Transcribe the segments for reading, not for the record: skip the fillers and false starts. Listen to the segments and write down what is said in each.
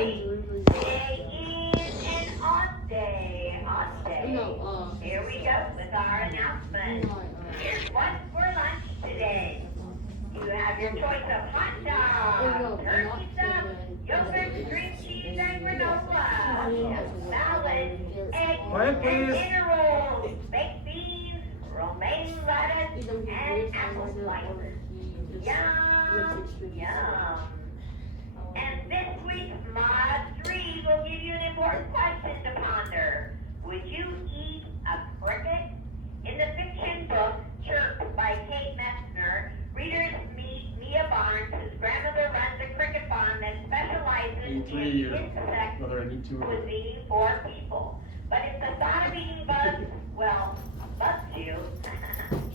Today is an odd day, odd day. Here we go with our announcement. Here's what's for lunch today. You have your choice of hot dog, turkey stuff, yogurt, cream cheese, and granola, salad, eggs, and dinner rolls, baked beans, romaine lettuce, and apple slices. Yum, yum. And this week's Mod 3 will give you an important question to ponder. Would you eat a cricket? In the fiction book, Chirp by Kate Messner, readers meet Mia Barnes, whose grandmother runs a cricket farm that specializes in insect cuisine for people. But if the thought of eating bugs, well, bugs you,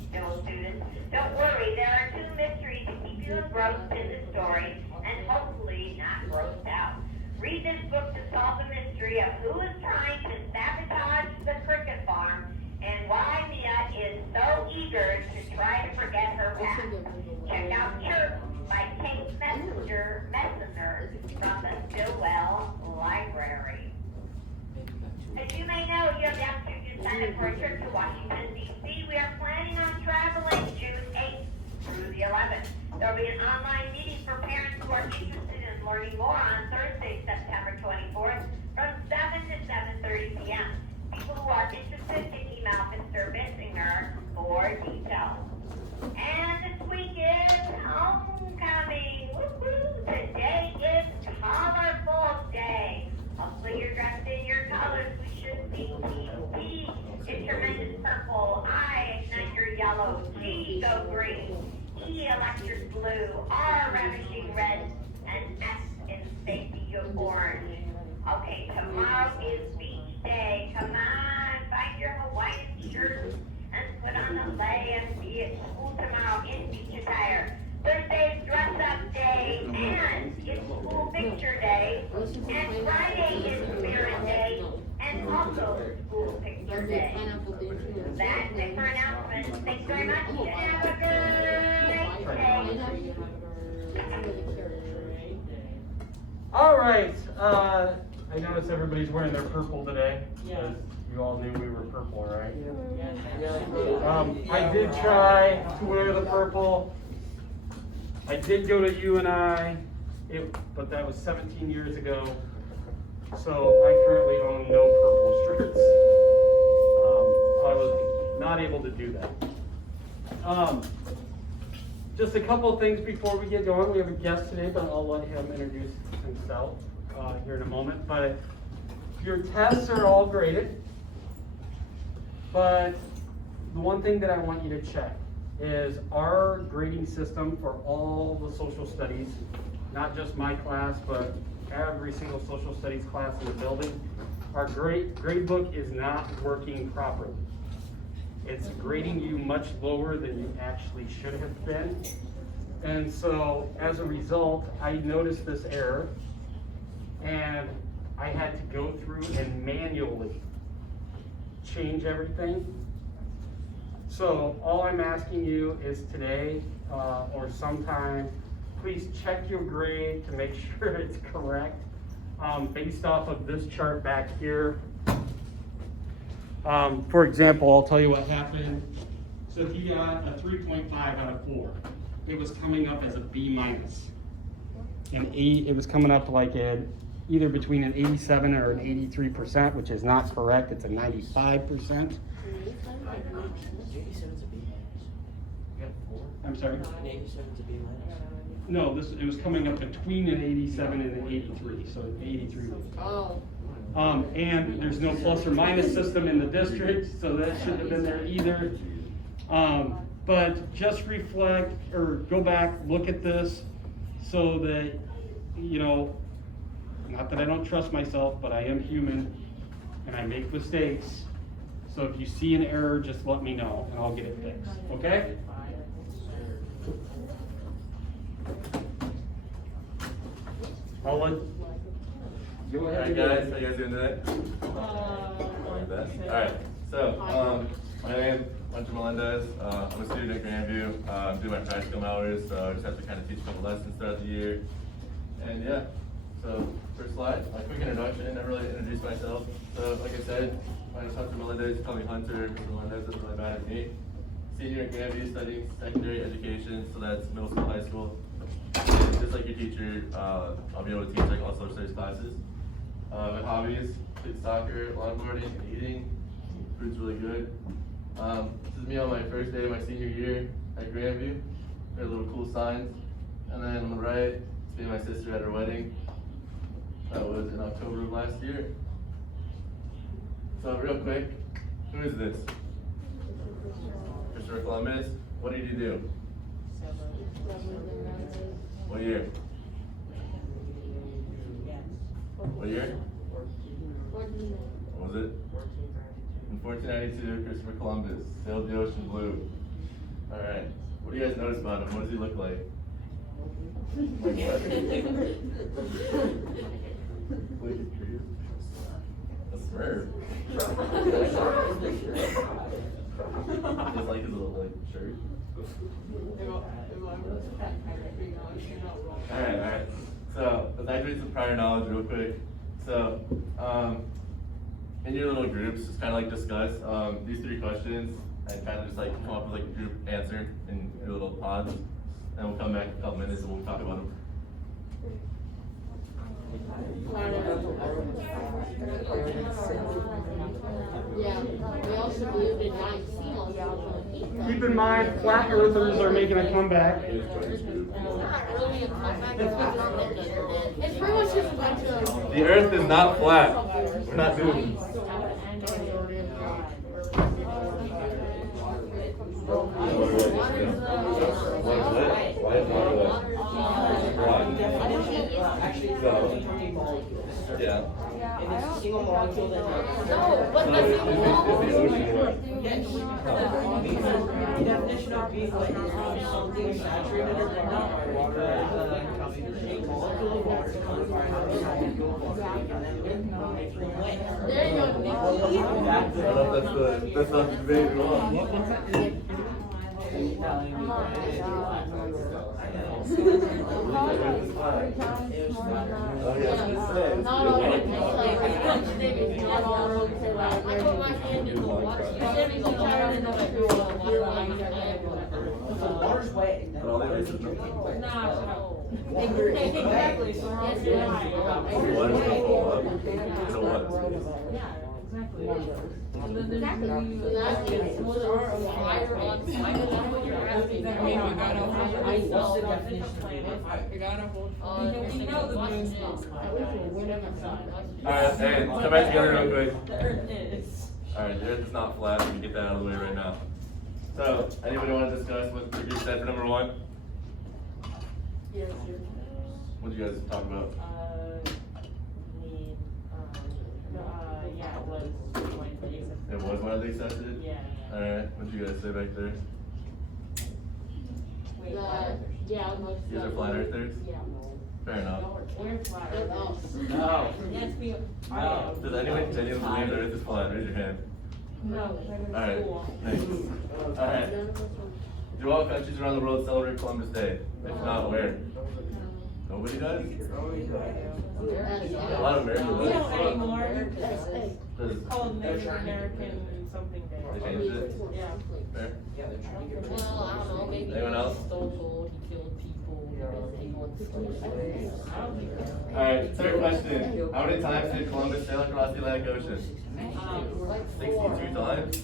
still students, don't worry, there are two mysteries to keep you engrossed in the story and hopefully not grossed out. Read this book to solve the mystery of who is trying to sabotage the cricket farm and why Mia is so eager to try to forget her past. Check out Chirp by Kate Messenger from the Stilwell Library. As you may know, you have the opportunity to sign up for a trip to Washington, D.C. We are planning on traveling June 8th through the 11th. There will be an online meeting for parents who are interested in learning more on Thursday, September 24th from 7 to 7:30 p.m. People who are interested can email Mr. Bissinger for details. And this week is homecoming. Woo-hoo! Today is Colorful Day. Hopefully you're dressed in your colors. We should be P. It's tremendous purple. I ignite your yellow. G, go green. E, electric blue. R, ravishing red. And S in safety, go orange. Okay, tomorrow is beach day. Come on, find your Hawaiian shirt and put on the lei and be at school tomorrow in beach attire. Thursday is dress up day and it's school picture day. And Friday is spirit day and also school picture day. That's it for announcements. Thanks very much and have a good day. All right. I noticed everybody's wearing their purple today. Yeah. You all knew we were purple, right? Yeah. I did try to wear the purple. I did go to UNI, but that was 17 years ago. So I currently own no purple shirts. I was not able to do that. Just a couple of things before we get going. We have a guest today, but I'll let him introduce himself here in a moment. But your tests are all graded. But the one thing that I want you to check is our grading system for all the social studies, not just my class, but every single social studies class in the building. Our grade book is not working properly. It's grading you much lower than you actually should have been. And so as a result, I noticed this error and I had to go through and manually change everything. So all I'm asking you is today or sometime, please check your grade to make sure it's correct based off of this chart back here. For example, I'll tell you what happened. So he got a 3.5 out of 4. It was coming up as a B minus. And it was coming up like either between an 87 or an 83%, which is not correct. It's a 95%. I'm sorry? An 87 is a B minus. No, it was coming up between an 87 and an 83, so 83. Oh. And there's no plus or minus system in the district, so that shouldn't have been there either. But just reflect or go back, look at this so that, you know, not that I don't trust myself, but I am human and I make mistakes. So if you see an error, just let me know and I'll get it fixed, okay? Holland? Go ahead. Alright guys, how you guys doing today? Alright, so my name is Hunter Melendez. I'm a student at Grandview. I'm doing my practicum hours, so I just have to kind of teach a couple lessons throughout the year. And yeah, so first slide, a quick introduction. I never really introduced myself. So, like I said, my name is Hunter Melendez. Call me Hunter. Mr. Melendez doesn't really matter to me. Senior at Grandview, studying secondary education, so that's middle school, high school. Just like your teacher, I'll be able to teach like all social studies classes. My hobbies: play soccer, longboarding, and eating. Food's really good. This is me on my first day of my senior year at Grandview. There are little cool signs. And then on the right, it's me and my sister at her wedding. That was in October of last year. So real quick, who is this? Christopher Columbus. What did he do? What year? What year? What was it? In 1492, Christopher Columbus sailed the ocean blue. Alright, what do you guys notice about him? What does he look like? A Smurf. Just like his little like shirt. Alright. So let's activate some prior knowledge real quick. So in your little groups, just kind of like discuss these 3 questions and kind of just like come up with like a group answer in your little pods. And we'll come back in a couple minutes and we'll talk about them. Yeah, we also believed in 9 seals. Keep in mind, flat earthers are making a comeback. It's pretty much just a bunch of. The earth is not flat. We're not doing this. Yeah. And it's a single molecule that No, but the the definition of being like something saturated or not, because a molecule of water comes by another molecule of water, and then makes them wet. There you go. That's not the debate at all. Water's wet. Exactly. And then there's exactly. So that means was there a fire on site? Is that what you're asking? What's the definition of planet? Alright, hey, let's come back together real quick. The Earth is. Alright, the earth is not flat. We can get that out of the way right now. So, anybody want to discuss what the group said for number 1? Yes, What did you guys talk about? Yeah, it was widely accepted. It was widely accepted? Yeah. Alright, what did you guys say back there? Wait, yeah, most. You guys are flat earthers? Yeah. Fair enough. we're flat earthers. No. Yes, we are. No. Does anyone genuinely believe the earth is flat? Raise your hand. No. Alright, thanks. Alright. Do all countries around the world celebrate Columbus Day? If not, where? Nobody does? A lot of Americans We do. don't anymore. Does- It's called Native American something day. They changed it? Yeah. Fair? Yeah, they're trying to get rid of Well, I don't know, maybe. Anyone else? He stole gold, he killed people, he wants slaves. I don't think so. Alright, third question. How many times did Columbus sail across the Atlantic Ocean? 62 times?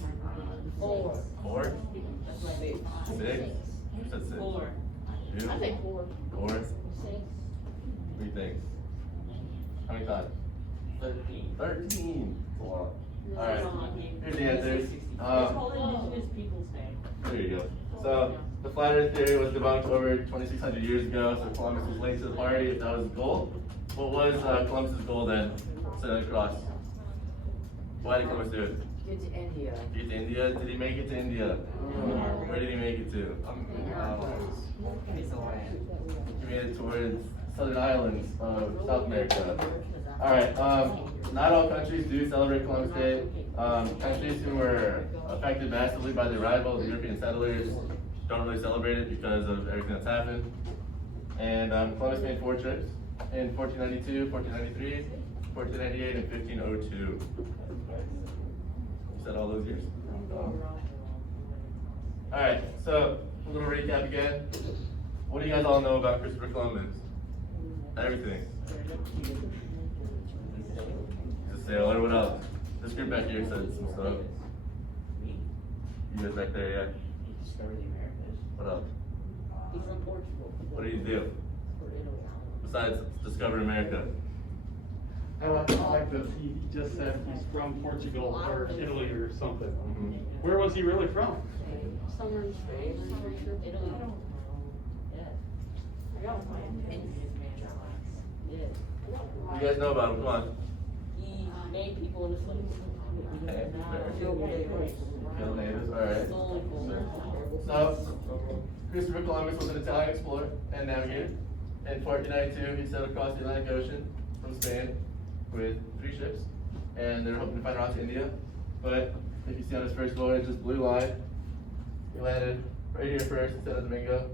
4. 4? That's my big. 6? Who said 6? 4. 2? I think 4. 4? 6. 3 things. How many times? 13. 13. That's a lot. Alright, here's the answers. It's called Indigenous Peoples Day. There you go. So, the flat earth theory was debunked over 2,600 years ago, so Columbus was late to the party if that was his goal. What was Columbus's goal then? Sailing across. Why did Columbus do it? Get to India. Get to India? Did he make it to India? Where did he make it to? It's a land. He made it towards southern islands of South America. Alright, not all countries do celebrate Columbus Day. Countries who were affected massively by the arrival of the European settlers don't really celebrate it because of everything that's happened. And Columbus made 4 trips. in 1492, 1493, 1498, and 1502. You said all those years? Alright, so a little recap again. What do you guys all know about Christopher Columbus? Everything. He's a sailor. What else? This group back here said some stuff. You guys back there, yeah? He discovered the Americas. What else? He's from Portugal. What did he do? Or Italy. Besides discover America? I like that he just said he's from Portugal or Italy or something. Mhm. Where was he really from? Somewhere in Spain, I'm pretty sure. Italy. Yeah. I got my opinion. Yeah. What do you guys know about him? Come on. He made people into slaves. Okay. Killed natives. Kill natives, alright. Stole gold. So, Christopher Columbus was an Italian explorer and navigator. In 1492, he sailed across the Atlantic Ocean from Spain with 3 ships, and they were hoping to find a route to India. But if you see on his first voyage, this blue line, he landed right here first in Santo Domingo,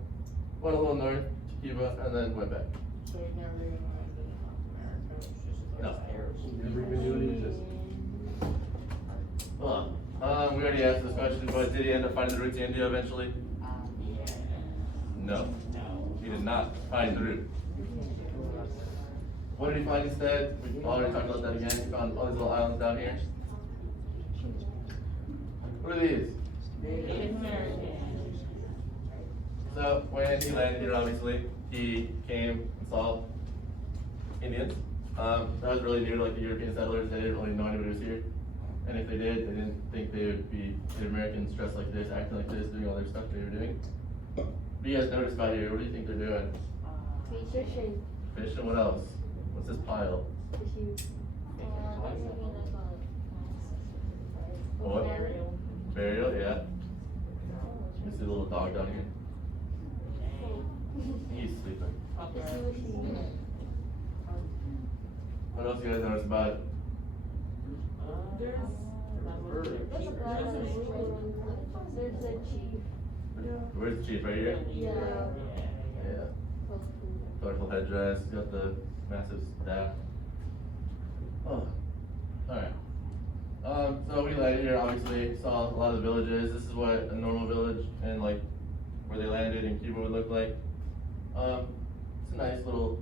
went a little north to Cuba, and then went back. So he never even landed in America. It was just No. Never even knew it existed. Hold on. We already asked this question, but did he end up finding the route to India eventually? No. He did not find the route. What did he find instead? We already talked about that again. He found all these little islands down here. What are these? Native American. So when he landed here, obviously, he came and saw Indians. That was really new to like the European settlers. They didn't really know anybody was here. And if they did, they didn't think they would be Native Americans dressed like this, acting like this, doing all their stuff they were doing. What do you guys notice about here? What do you think they're doing? Fishing. Fishing, what else? What's this pile? Fishing. What? Burial. Burial, yeah. You see the little dog down here? He's sleeping. What else do you guys notice about it? There's a chief. Where's the chief? Right here? Yeah. Yeah. Colorful headdress, he's got the massive staff. Oh, alright. So we landed here, obviously, saw a lot of the villages. This is what a normal village and like where they landed in Cuba would look like. It's a nice little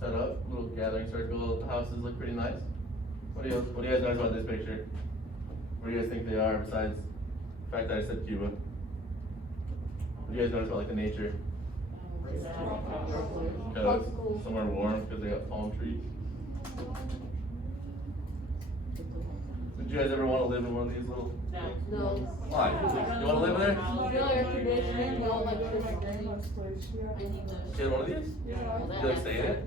setup, little gathering circle. The houses look pretty nice. What do you guys notice about this picture? What do you guys think they are besides the fact that I said Cuba? What do you guys notice about like the nature? Because somewhere warm because they got palm trees. Would you guys ever want to live in one of these little? No. Why? You want to live there? No air conditioning, no electricity. I need those. You had one of these? Yeah. Did you like stay in it?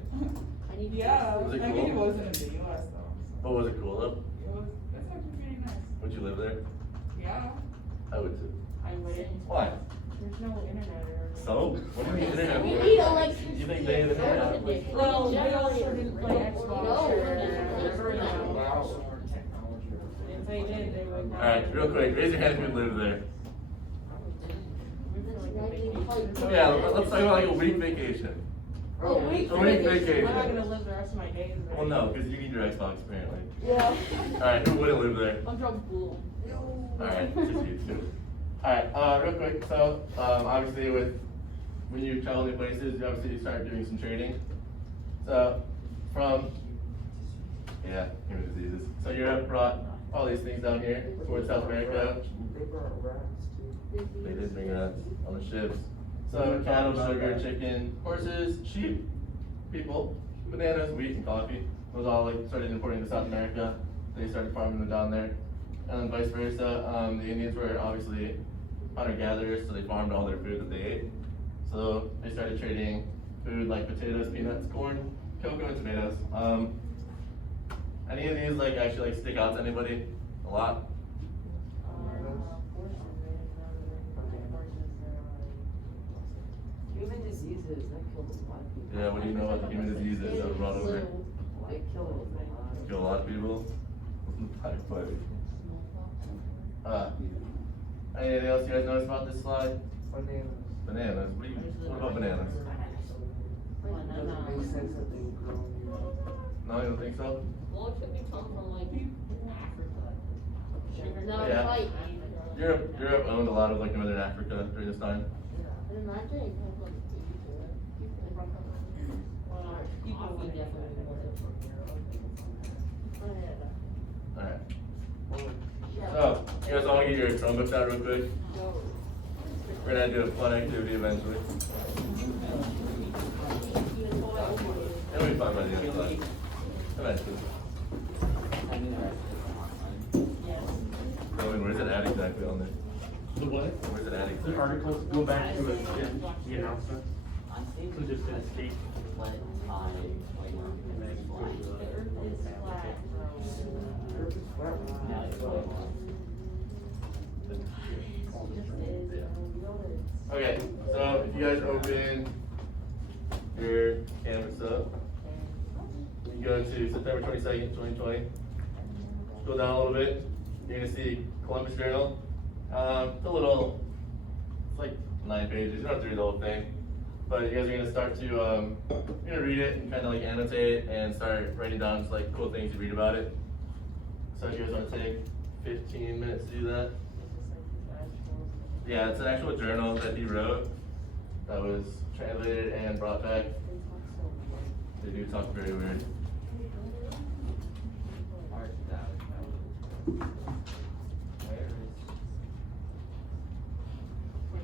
I need Yeah, Was it I cool? think it wasn't in the US though. Oh, was it cool though? It was, it's actually pretty nice. Would you live there? Yeah. I would too. I wouldn't. Why? There's no internet or. So? What do you mean internet? We need electricity. You think they have internet? Well, we also didn't play Xbox No. or whatever, you know. If they did, they would not. Alright, real quick, raise your hand if you live there. Oh, Yeah, let's talk about like a week vacation. A week A week vacation. I'm not gonna live the rest of my days there. Well, no, because you need your Xbox apparently. Yeah. Alright, who wouldn't live there? I'm from Pool. Alright, just you two. Alright, real quick, so, obviously when you travel new places, you obviously start doing some trading. So, human diseases. So Europe brought all these things down here towards South America. They brought rats too. They did bring rats on the ships. So cattle, sugar, chicken, horses, sheep, people, bananas, wheat, and coffee. Those all like started importing to South America. They started farming them down there. And then vice versa, the Indians were obviously hunter-gatherers, so they farmed all their food that they ate. So they started trading food like potatoes, peanuts, corn, cocoa, and tomatoes. Any of these like actually like stick out to anybody a lot? Human diseases, that killed a lot of people. Yeah, what do you know about the human diseases that were brought over? They killed a lot of Kill a lot of people. Typhoid. Anything else you guys notice about this slide? bananas. Bananas. What about bananas? Doesn't make sense that they would grow in Europe. No, you don't think so? Well, it could be come from like Africa. No, Yeah. like. Europe owned a lot of like Northern Africa during this time. Imagine it comes from Egypt. People would definitely want it from Europe. Alright. So, you guys all get your Chromebooks out real quick. We're gonna do a fun activity eventually. It'll be fun by the end of class. Eventually. Roman, where's it at exactly on there? The what? Where's it at The exactly? articles, go back to it, the announcement. So just hit escape. Okay, so if you guys open your Canvas up, you go to September 22nd, 2020. Scroll down a little bit, you're gonna see Columbus Journal. It's a little, it's like 9 pages, you don't have to read the whole thing. But you guys are gonna start to, you're gonna read it and kind of like annotate and start writing down just like cool things you read about it. So if you guys wanna take 15 minutes to do that. Yeah, it's an actual journal that he wrote that was translated and brought back. They do talk very weird.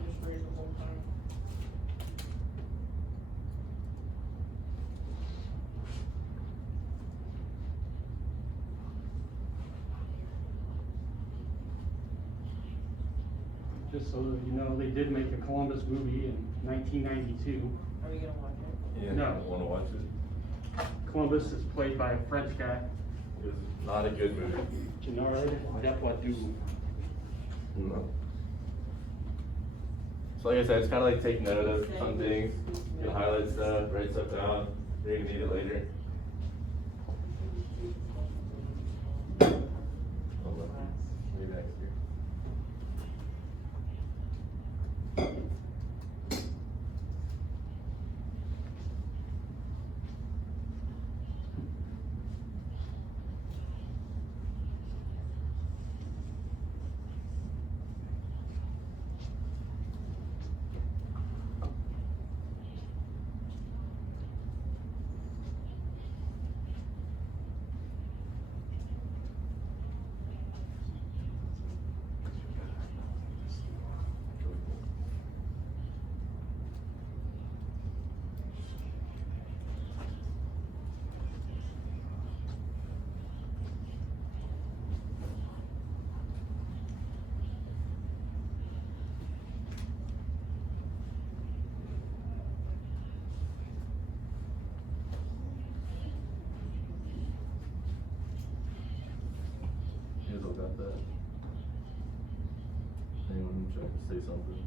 Just read the whole time. Just so that you know, they did make a Columbus movie in 1992. Are you gonna watch it? Yeah, No. wanna watch it? Columbus is played by a French guy, It's not a good movie. Gennard Depardieu. No. So like I said, it's kind of like take note of some things, you can highlight stuff, write stuff down, you're gonna need it later. Hold on. Maybe next year. You guys all got that? Anyone trying to say something?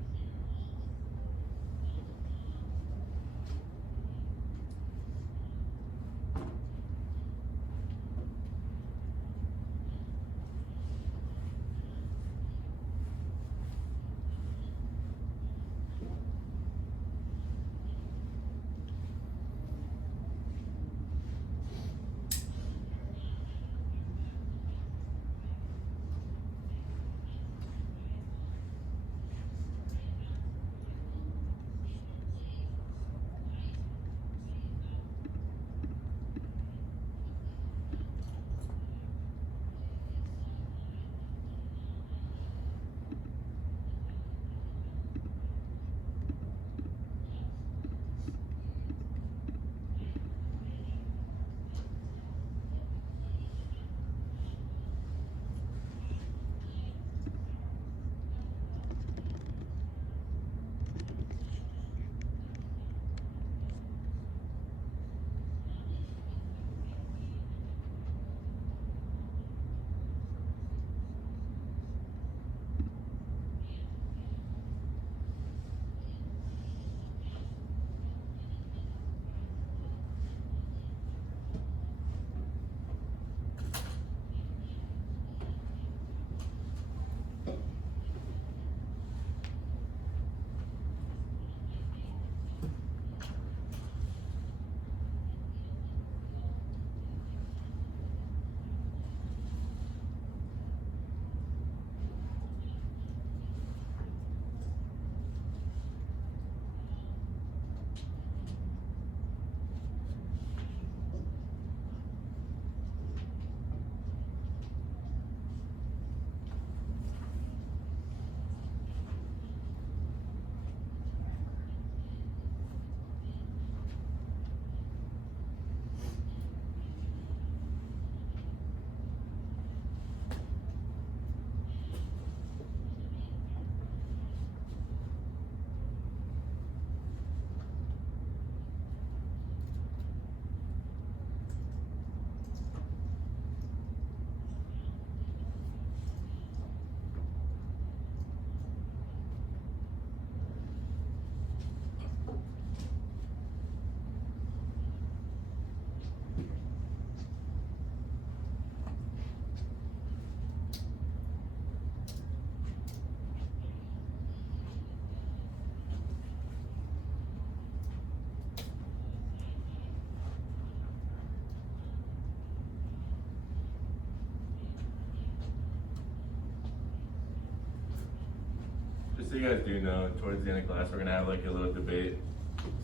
you guys do know, towards the end of class, we're gonna have like a little debate.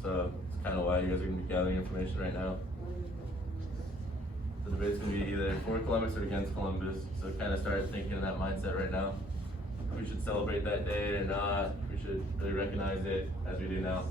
So it's kind of why you guys are gonna be gathering information right now. The debate's gonna be either for Columbus or against Columbus. So kind of start thinking in that mindset right now. If we should celebrate that day or not. If we should really recognize it as we do now.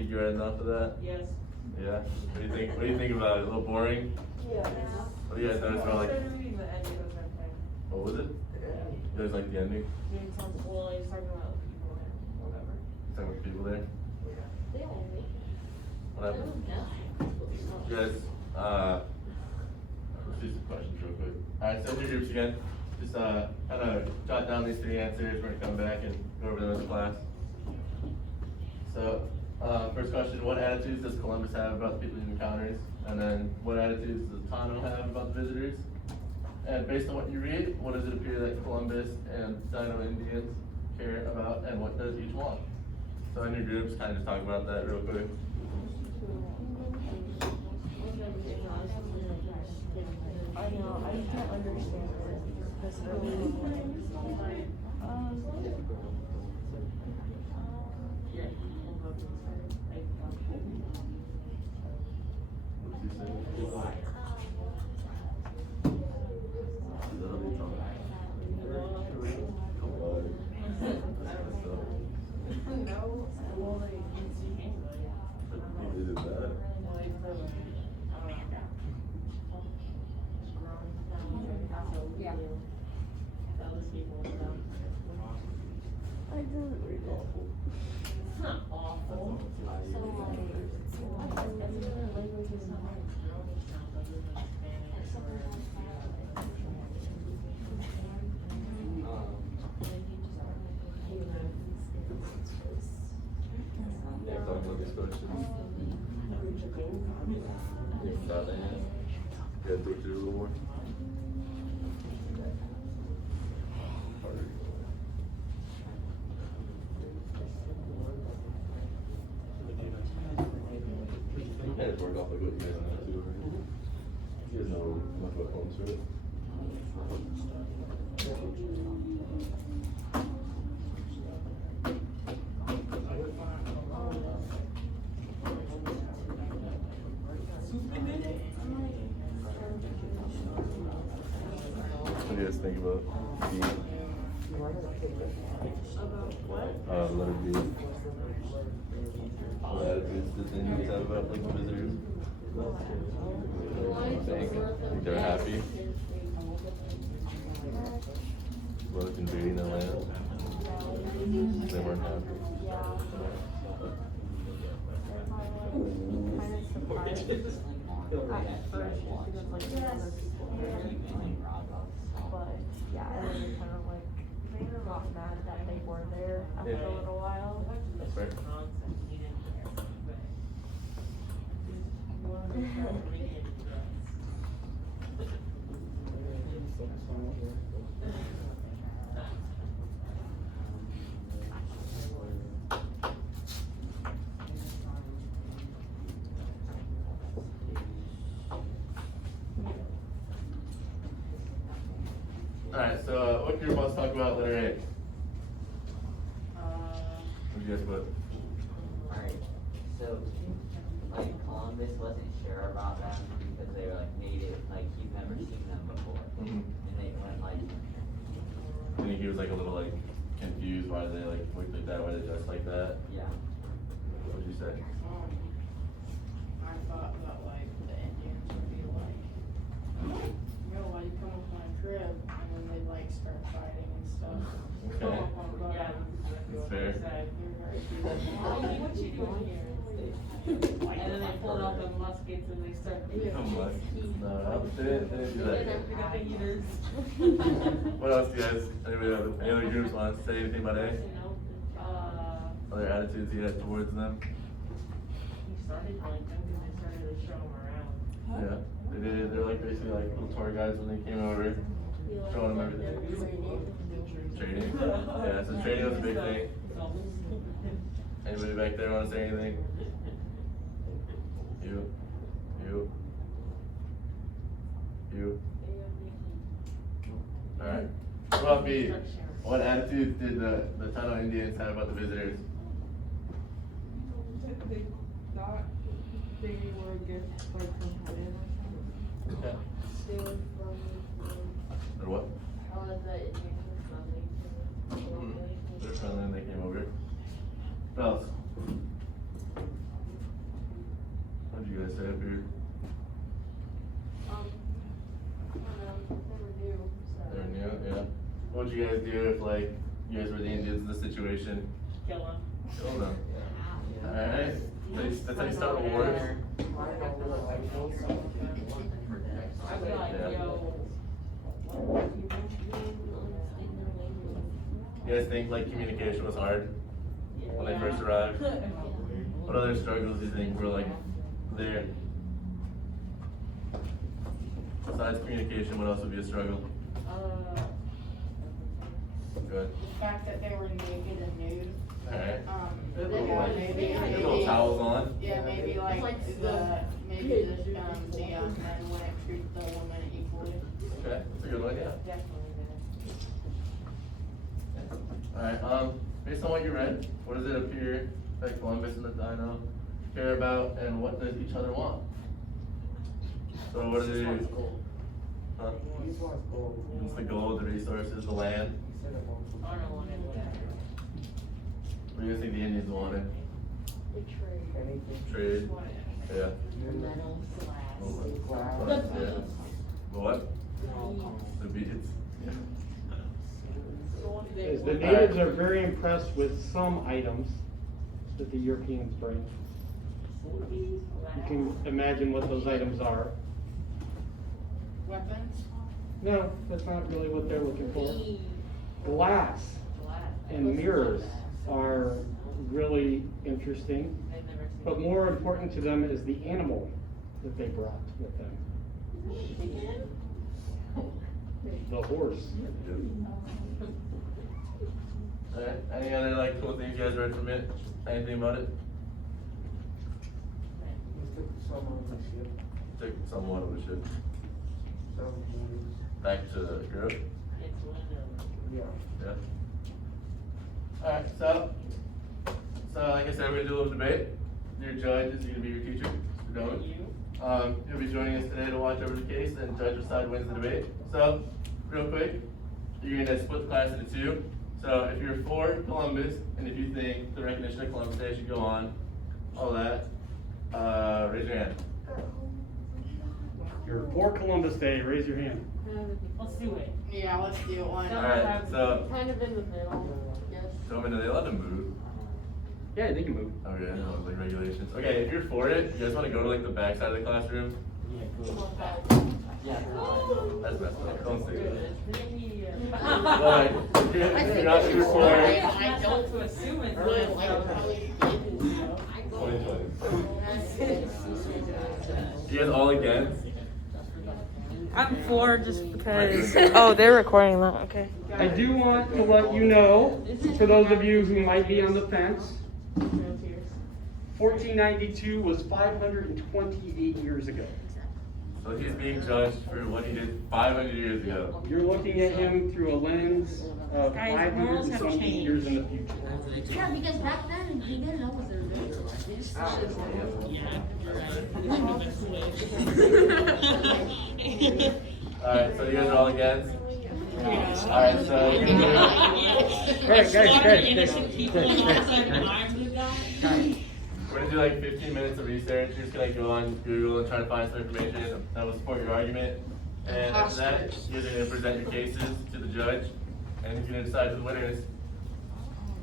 think you read enough of that? Yes. Yeah? What do you think about it? A little boring? Yeah. What do you guys notice about like, Started reading the ending was okay. what was it? You guys like the ending? Maybe it sounds cool, like, he's talking about people and whatever. Talking with people there? They all make it. What happened? You guys, let's do some questions real quick. Alright, so in your groups again, just kind of jot down these 3 answers. We're gonna come back and go over them as a class. So, first question, what attitudes does Columbus have about the people he encounters? And then, what attitudes does Tano have about the visitors? And based on what you read, what does it appear that Columbus and Taino Indians care about, and what does each want? So in your groups, kind of just talk about that real quick. I know, I can't understand this really. Yeah. I didn't read it. It's not awful. Yeah, talk about these questions. You thought that? You gotta think through a little more. Yeah, just work off like what you guys know too, right? You guys know enough about poems, right? What do you guys think about B? Letter B. What attitudes does Indians have about like the visitors? Think they're happy? About invading their land? They weren't happy. But yeah, and then kind of like got mad that they were there after Yeah. a little while. That's fair. Alright, so what group wants to talk about letter A? What do you guys put? Alright, so, like, Columbus wasn't sure about them because they were like native, like, he'd never seen them before. Mhm. And they went like, I think he was like a little like confused why they like looked like that, why they dressed like that. yeah. What would you say? I thought that like the Indians would be like, yo, why you come up my crib? And then they'd like start fighting and stuff. Okay. Yeah. That's fair. What you doing here? And then they pulled out the muskets and they started. Come on. No, they didn't do that. They got the heaters. What else, you guys? Anybody have any other groups want to say anything about A? Other attitudes he had towards them? He started like them because they started to show him around. Yeah, they did. They're like basically like little tour guides when they came over, showing them everything. Trading. Yeah, so trading was a big thing. Anybody back there want to say anything? You. Alright. What about B? What attitudes did the Taino Indians have about the visitors? They thought they were against like competitive or something. Yeah. They were from, Or what? how was that Indian family? They're friendly when they came over. What else? what would you guys do if like you guys were the Indians in this situation? Kill them. Kill them. Alright. That's how you start a war. I'd be like, Yeah. yo. You guys think like communication was hard when they first arrived? What other struggles do you think were like there? Besides communication, what else would be a struggle? Good. The fact that they were naked and nude. Alright. Maybe Little towels on. Yeah, maybe like the men wouldn't treat the women equally. Okay, that's a good one, yeah. Definitely. Alright, based on what you read, what does it appear that Columbus and the Dino care about, and what does each other want? So what are they? Huh? It's the gold, the resources, the land. I don't want any of that. What do you guys think the Indians wanted? Trade. Yeah. Yeah. What? The beads. Is the natives are very impressed with some items that the Europeans bring. You can imagine what those items are. Weapons? No, that's not really what they're looking for. Glass and mirrors are really interesting, but more important to them is the animal that they brought with them. The horse. Alright, any other like cool things you guys read from it? Anything about it? Took someone of the ship. Back to Europe? Yeah. Alright, so like I said, we're gonna do a little debate. Your judge is gonna be your teacher, Mr. Dolan. He'll be joining us today to watch over the case, and judge will decide wins the debate. So, real quick, you're gonna split the class into two. So if you're for Columbus, and if you think the recognition of Columbus Day should go on, all that, raise your hand. You're for Columbus Day, raise your hand. Let's do it. Yeah, let's do one. Alright, so, Kind of in the middle, yes. so are they allowed to move? Yeah, they can move. Okay, I know, like regulations. Okay, if you're for it, you guys wanna go to like the back side of the classroom? That's messed up, don't say that. But, if you're not super for it, I don't to assume it's really you guys all against? I'm for just because. Oh, they're recording that. Okay. I do want to let you know, for those of you who might be on the fence, 1492 was 528 years ago. So he's being judged for what he did 500 years ago. You're looking at him through a lens of Guys, 500 morals and have something changed. years in the future. Yeah, because back then, he didn't know what they were doing. This Alright, so you guys are all against? Alright, so. We're gonna do like 15 minutes of research. You're just gonna go on Google and try to find some information that will support your argument. And after that, you guys are gonna present your cases to the judge, and he's gonna decide who the winner is.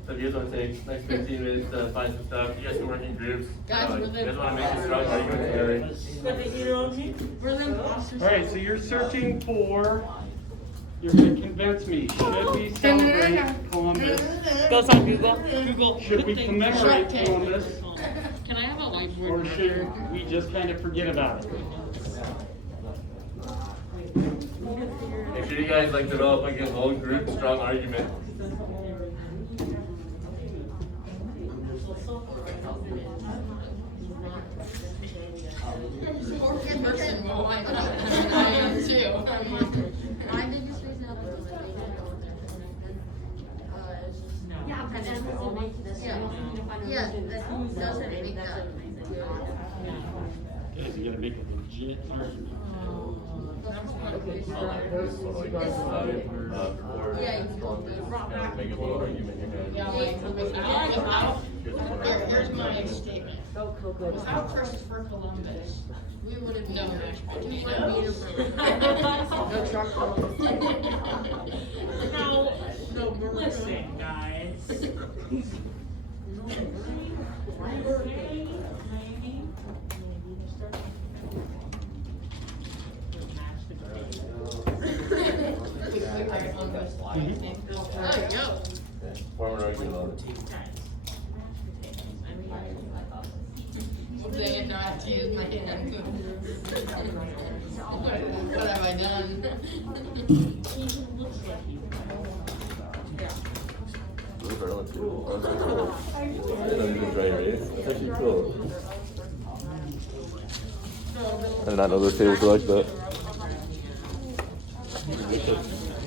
So if you guys wanna take the next 15 minutes to find some stuff, you guys can work in groups. Guys, You guys wanna make a strong argument together. Alright, so you're searching for, you're gonna convince me, should we celebrate Columbus? Goes on Google. Should we commemorate Columbus? Can I have a whiteboard? Or should we just kind of forget about it? Make sure you guys like develop like a whole group strong argument. I am too. My biggest reason I was like, yeah, but then we'll make this. Yeah, that doesn't make that. Guys, you gotta make a legit argument. Yeah, you told me. Make a whole argument, you guys. Here's my statement. Without Christopher Columbus, we would have known mashed potatoes. No chocolate. No, Listen, guys. Former argument on it. They know I have to use my hand. What have I done? Blue Berlin too. Oh, that's cool. I didn't know you did dry erase. That's actually cool. I did not know those tables were like that.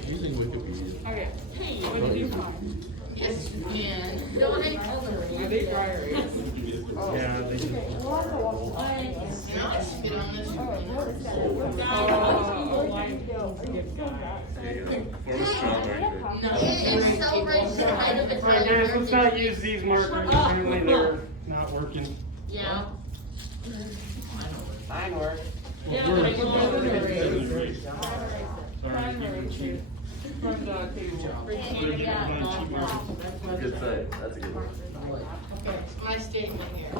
Using Wikipedia. Okay. Hey, what did you find? Yes, man. No, I Are they dry erase? Yeah, they do. not spit on this one. Form a strong record. No, it celebrates the height of its Alright guys, let's not use these markers, apparently they're not working. Yeah. Mine works. Yeah, Well, make it we're- longer than we're- erase. Sorry, keep it cheap. From the table. Good sight. That's a good one. Okay, my statement here. Oh,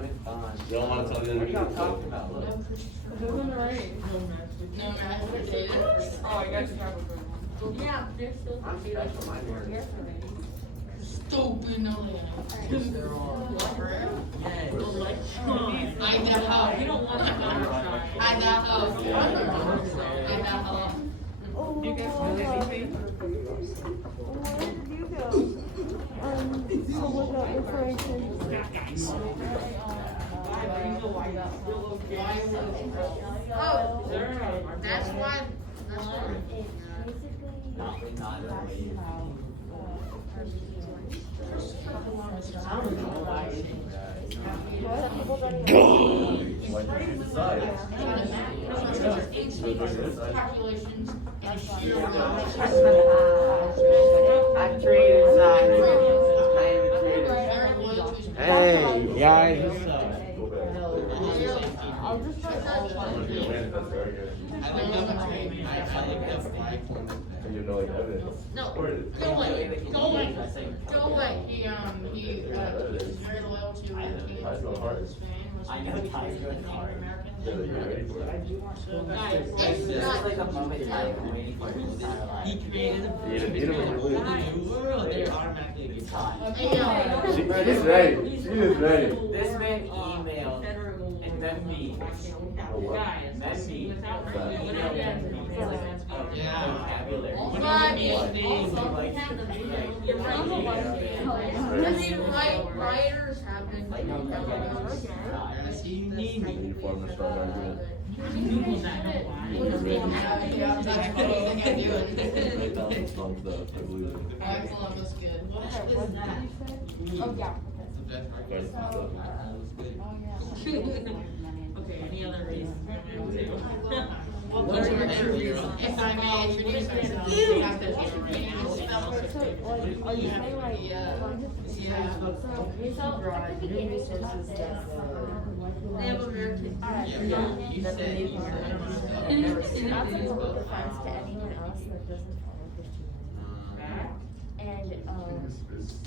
it's fine. You don't want to tell me What are y'all that. talking about? Look. It doesn't erase. No matter what it is. Oh, I got you covered for one. Yeah, they're still. I'm special, mine works. Stupid, no. They're all. Yes. I know. You don't want to try. I know. I know. Oh, You guys want anything? where did you go? To look up information. Oh, that's why. That's why. Not in a way. Why did you decide? Calculations and sheer I'm trading inside. I am a trader. Hey, guys. What's up? I'll just try all I want to be a manifest argument. I like that black one. And you know like evidence. No, Or it is. go away, go away, go away. He was very loyal to the king of his fame. Was I know very Ty's true to doing the hard. American. Yeah, that you're ready for it. So guys, This it's is not. like a moment I've been waiting for his entire life. He created Eat it when you're losing. world. They automatically get It's hot. Hey, yo. She's ready. She is ready. This man emailed and then me. Guys, Then me. without Yeah. Vocabulary. But Also, Like, you're right. I mean, writers have been. You need me. You form a strong argument. people that know why. Yeah, that's what I think I do Write it. down some strong stuff. I believe in. Alright, Columbus, good. What is that? Oh, yeah. Write some stuff. Okay, any other reasons? If I may introduce myself, you have to do it right now. So, like, are you saying like, Yeah. so human resources does Native American. You said you were That's a little difference to anyone else that doesn't follow Christianity. And,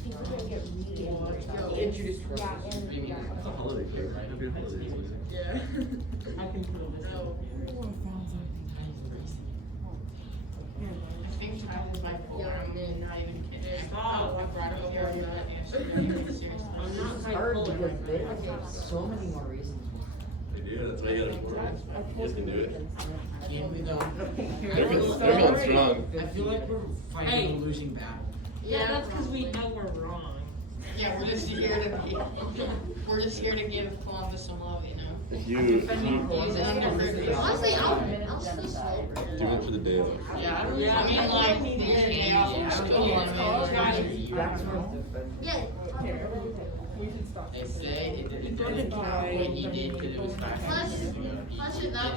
people can get really angry. Yeah, and, yeah. It's a holiday cake. Happy holidays. Yeah. I can put this. I think Tyler's bipolar. I'm not even kidding. Stop. I brought him here and not answered him seriously. I'm not Because they have so many more reasons. They do. That's why you gotta work it. You guys can do it. Can't we though? They're going strong. I feel like we're fighting a losing battle. Yeah, that's because we know we're wrong. Yeah, we're just here to be, we're just here to give Columbus some love, you know? If you Use it under their. Honestly, I'll still slow. do it for the day off. Yeah, I mean, like, the day off from school, I mean, That's what yeah. They say it doesn't count what he did because it was fast. Plus without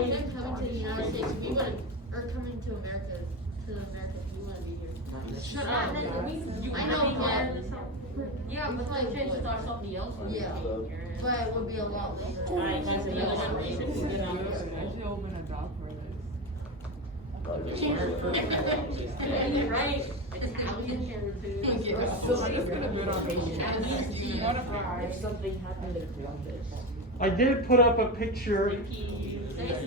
him coming to the United States, we wouldn't, or coming to America, we wouldn't be here. Shut up. I know, but, Yeah, but like, change thought something else. yeah, but it would be a lot later. Alright, guys, any other reasons? Imagine open a dock for this. You're right. Italian heritage. Somebody's gonna vote on Haitian. If something happened in Columbus. I did put up a picture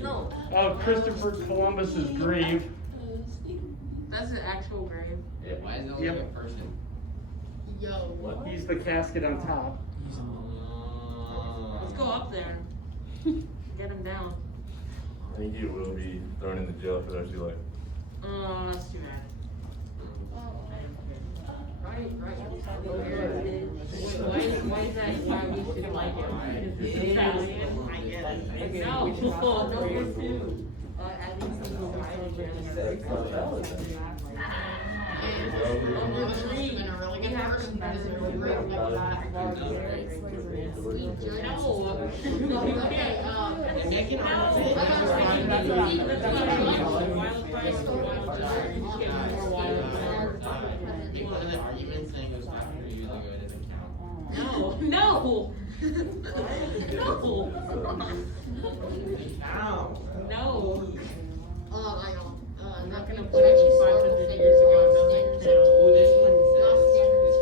No. of Christopher Columbus's grave. That's an actual grave. Yeah, why is it Yep. like a person? Yo. He's the casket on top. Let's go up there. Get him down. I think he will be thrown into jail for that she like. Oh, that's too bad. Right. Why is that why we should like it? Because it's Italian? I get it. No, number two. Adding some variety to Number three, we have to People in the argument saying it was after years ago, it doesn't count. No. No. I know. I'm not gonna put it 500 years ago. Oh, this one Lost says,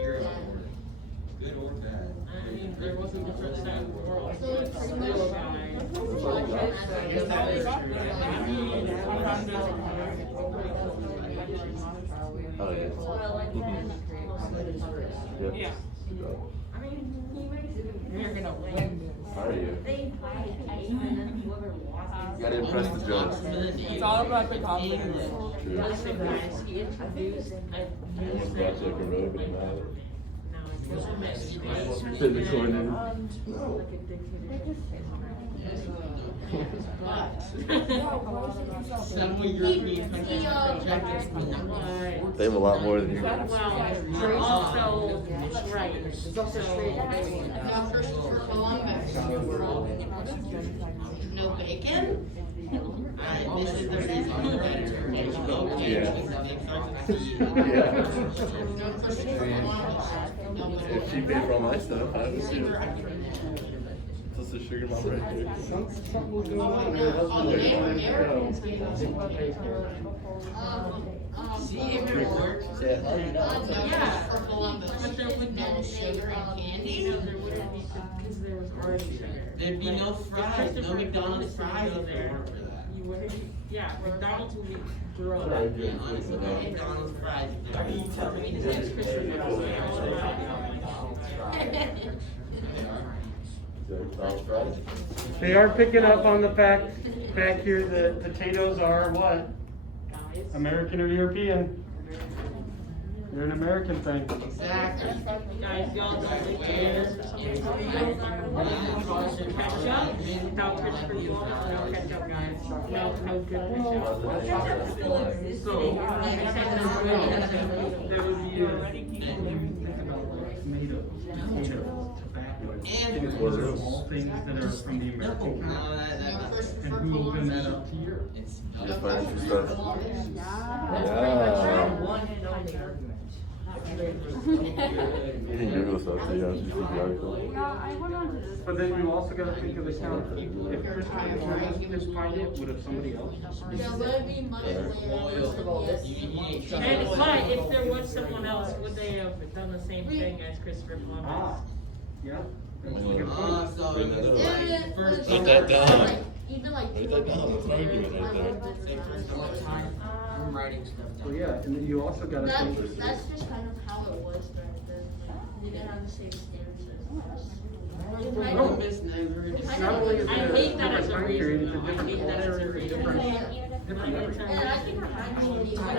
you're good or bad. I mean, there was a different side of the world. So But pretty still, much- guys. I guess that is true. Oh, yeah. Yeah. I mean, You're gonna win. How are you? whoever Gotta impress the judge. It's all about the confidence. Listen, guys, he introduced a new Black thing. Jacob Road, but now- No, it's just Fit the corner. like a dictatorship. Several European countries have rejected the number. They have a lot more than you. Well, also, right. Now, Christopher Columbus. No bacon? Alright, this is the reason that it's no change. Yeah. It starts with C. No Christopher Columbus. No If she paid for all my stuff, I would do it. That's the sugar mama right there. Something will go on. See if it works. No Christopher Columbus. But there would No sugar and candy? No, there wouldn't be, because there was already sugar. There'd be no fries, no McDonald's fries if it weren't for that. You wouldn't, yeah, McDonald's would be gross. Yeah, honestly, no McDonald's fries if they It's Christopher Columbus. They are picking up on the fact back here that potatoes are what? American or European? They're an American thing. Exactly. Guys, y'all don't like tomatoes or something? Ketchup? No Christopher Columbus, no ketchup, guys. No good ketchup. So, there would be tomatoes, all things that are from the American No, continent. No And Christopher who opened that Columbus. up to Europe? It's Just buying some stuff. one and only argument. You can Google stuff too, yeah, just read the article. But then you also gotta think of the count, if Christopher Columbus could find it, would have somebody else? Yeah, but it'd be much later. And, but if there was someone else, would they have done the same thing as Christopher Columbus? Ah, yeah. That's a good point. So Bring that up. it's first. Write that down. Even like. Write that down. That's an argument right there. Say first of all time. I'm writing stuff So down. yeah, and then you also gotta think. That's just kind of how it was back then. Like, you didn't have the same standards as us. Columbus never. Not only is I it a hate that as different a time period, reason, it's a though. I different hate that as a culture, reason. different everything. And I think our high school needs to have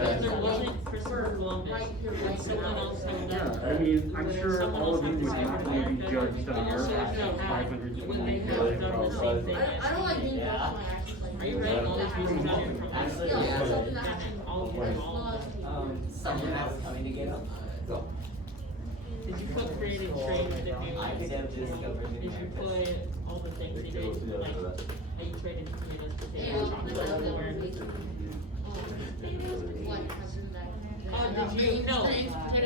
If there wasn't Christopher Columbus, would someone else have done Yeah, I mean, I'm sure all of you would not want to be judged on your actions 520 would they years have done the ago. same thing? I don't like being judged on my actions like. Are you writing all these reasons down from us? Yeah, something that All of them, all of them. Someone else coming to get them. Did you put creative trade with the new? I could have discovered. Did you put all the things you did, like, that you traded tomatoes, Yeah, potatoes, chocolate, or? Did you, no,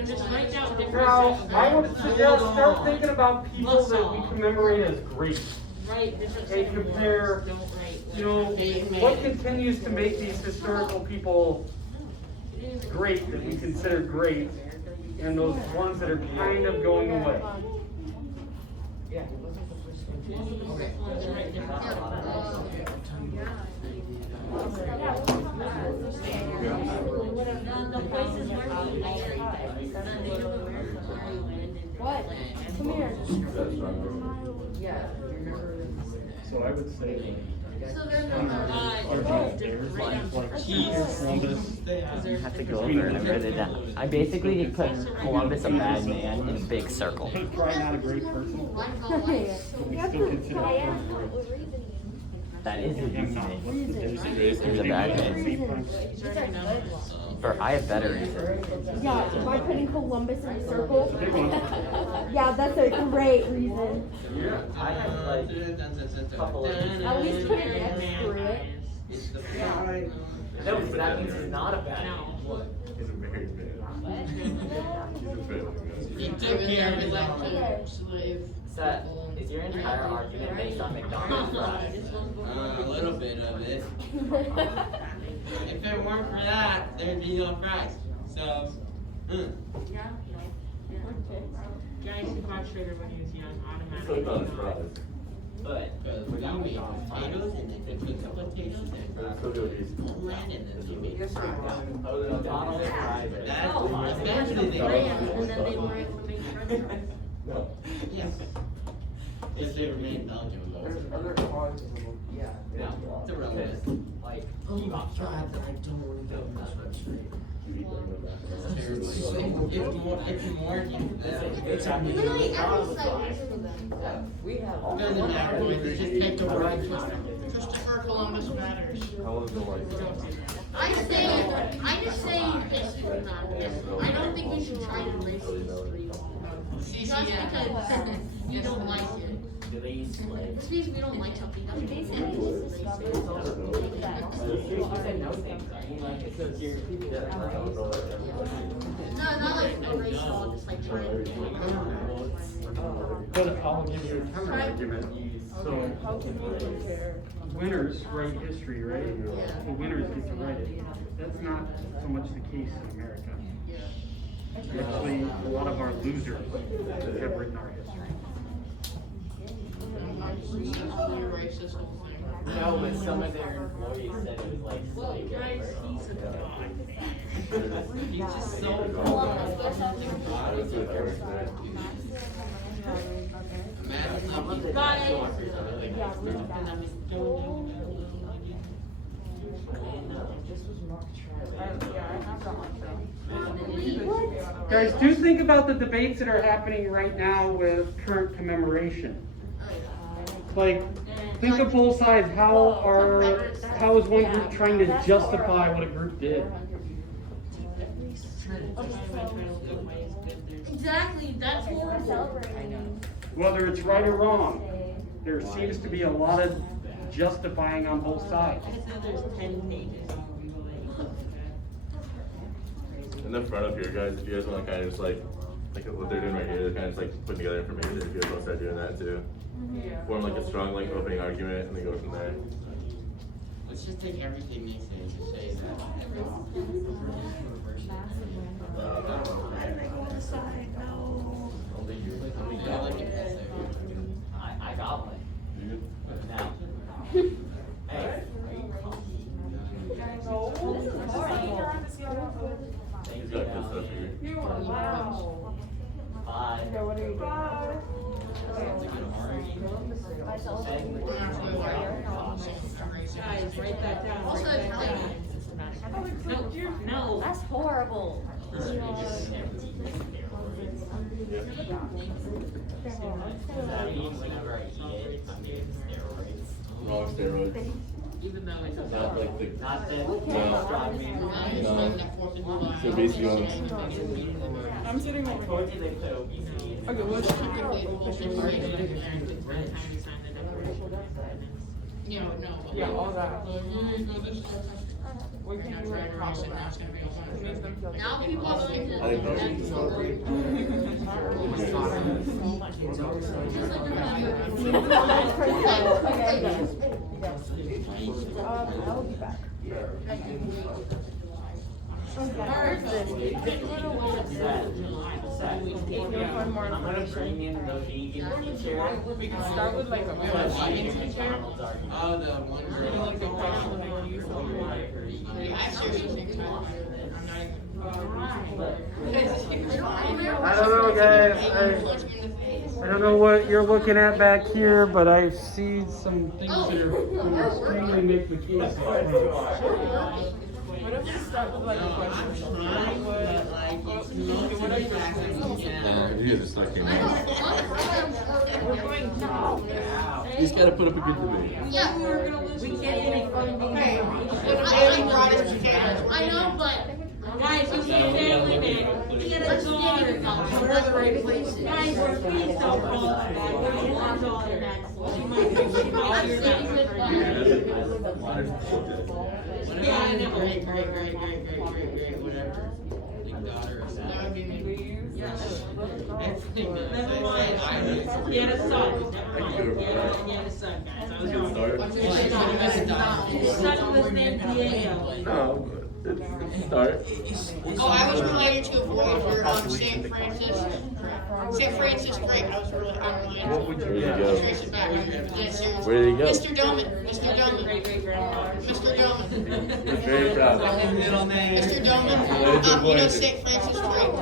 just write down different. Now, I would suggest start thinking about people that we commemorate as great. Right, different and set of compare, words, don't write. you know, what continues to make these historical people great, that we consider great, and those ones that are kind of going away. Yeah. The places where what? Come here. Yeah, remember. So I would say So there's no, You have to go over and write it down. I basically put Columbus a bad man in a big circle. probably not a great person, but we still consider him great. That is his Him not. reasoning. He's a bad man. Or I have better reason. Yeah, by putting Columbus in a circle. Yeah, that's a great reason. I have like a couple of. At least put an X through it. No, but that means he's not a bad man. He's a very bad. He took care of his slave. Seth, is your entire argument based on McDonald's fries? A little bit of it. If it weren't for that, there'd be no fries. So, Guys who bought sugar when he was young Click on his automatically. fries. but what you made potatoes and then they put the potatoes and Let's go do these. land and then they made McDonald's fries. that. Oh, Eventually they and then they were able to make french fries. No. Yes. If they were made in Belgium, There's though. other causes of, yeah. It's irrelevant. Like, Oh, I tried, but I don't want to go in this straight. You eat them with that. It's more, it's Literally every site is for them. We have. doesn't matter, just take the right one. Christopher Columbus matters. How was the life? I just say history, not history. I don't think we should try to erase history. Just because you don't like it. do they use slaves? Just because we don't like something doesn't mean we Basically, should this is erase stuff. it. You said no things, I mean, like, it's just your people that are No, not like erase all, just like try to. But I'll give you a counter argument. So, winners write history, right? Yeah. The winners get to write it. That's not so much the case in America. Actually, a lot of our losers have written our history. Racist whole thing. No, but some of their employees said it was like Well, slave guys, labor. he's a god. He's just so Imagine like Guys, do think about the debates that are happening right now with current commemoration. Like, think of both sides. How is one group trying to justify what a group did? Exactly, that's what we're celebrating. Whether it's right or wrong, there seems to be a lot of justifying on both sides. I said there's 10 pages on Google that In the front up here, guys, if you guys want to kind of just like what they're doing right here, they're kind of just like putting together information. If you guys want to start doing that too, form like a strong like opening argument and then go from there. let's just take everything they say and just say that. Yeah, I like it. I got one. Now. Hey, are you comfy? He's got good stuff here. Bye. What are you doing? Guys, write that down. Also, write that Italian. down. No. That's horrible. Does that mean whenever I eat it, I'm getting steroids? Wrong steroids. Even though it's Not like the. Not that, No. strong man. So basically, on. I'm sitting I over told you they put obesity in. Okay, what's No, no. Yeah, all that. We're not trying to cross it, now it's gonna be. Now people are going to. I will be back. I'm gonna bring in the vegan teacher. We can start with like a vegan teacher. Oh, the one You know, girl. like the question they use on the. I seriously think so. I'm not even. I don't know, guys. I don't know what you're looking at back here, but I see some things that are on your screen that make the case. What if we start with like a question? You just like him. We're going now. He's got to put up a good debate. Yeah. We can't even fund being. I know, but. Guys, you can't family man. He had a daughter. What are the right places? Guys, please don't call her that. What is one daughter? She might hear that. Yeah, I know. Great, whatever. Like daughter or son. That would be me. Yes. Never mind. He had a son. Never mind. He had a son, guys. I was wrong. His son was named Diego. No, start. Oh, I was related to a boy for St. Francis. St. Francis Drake. I was really unrelated. What would you Where did he get? go? Trace it back. Dead serious. Where did he go? Mr. Doman. Mr. Doman. Mr. Doman. He's very proud. Middle name. Mr. Doman. You know St. Francis Drake?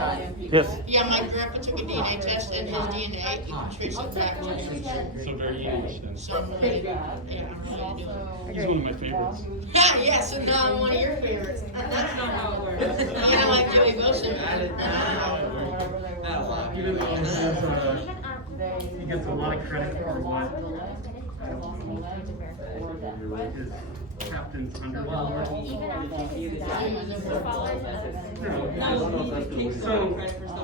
Yes. Yeah, my grandpa took a DNA test and his DNA, you can trace it back to him. So very English then. So I'm related. Yeah, I'm related to He's one of my favorites. him. Yeah, so now I'm one of your favorites. That's not how it works. You know, like Joey Wilson. He really always has, he gets a lot of credit for what his captain's under. Even after he's done, his followers. So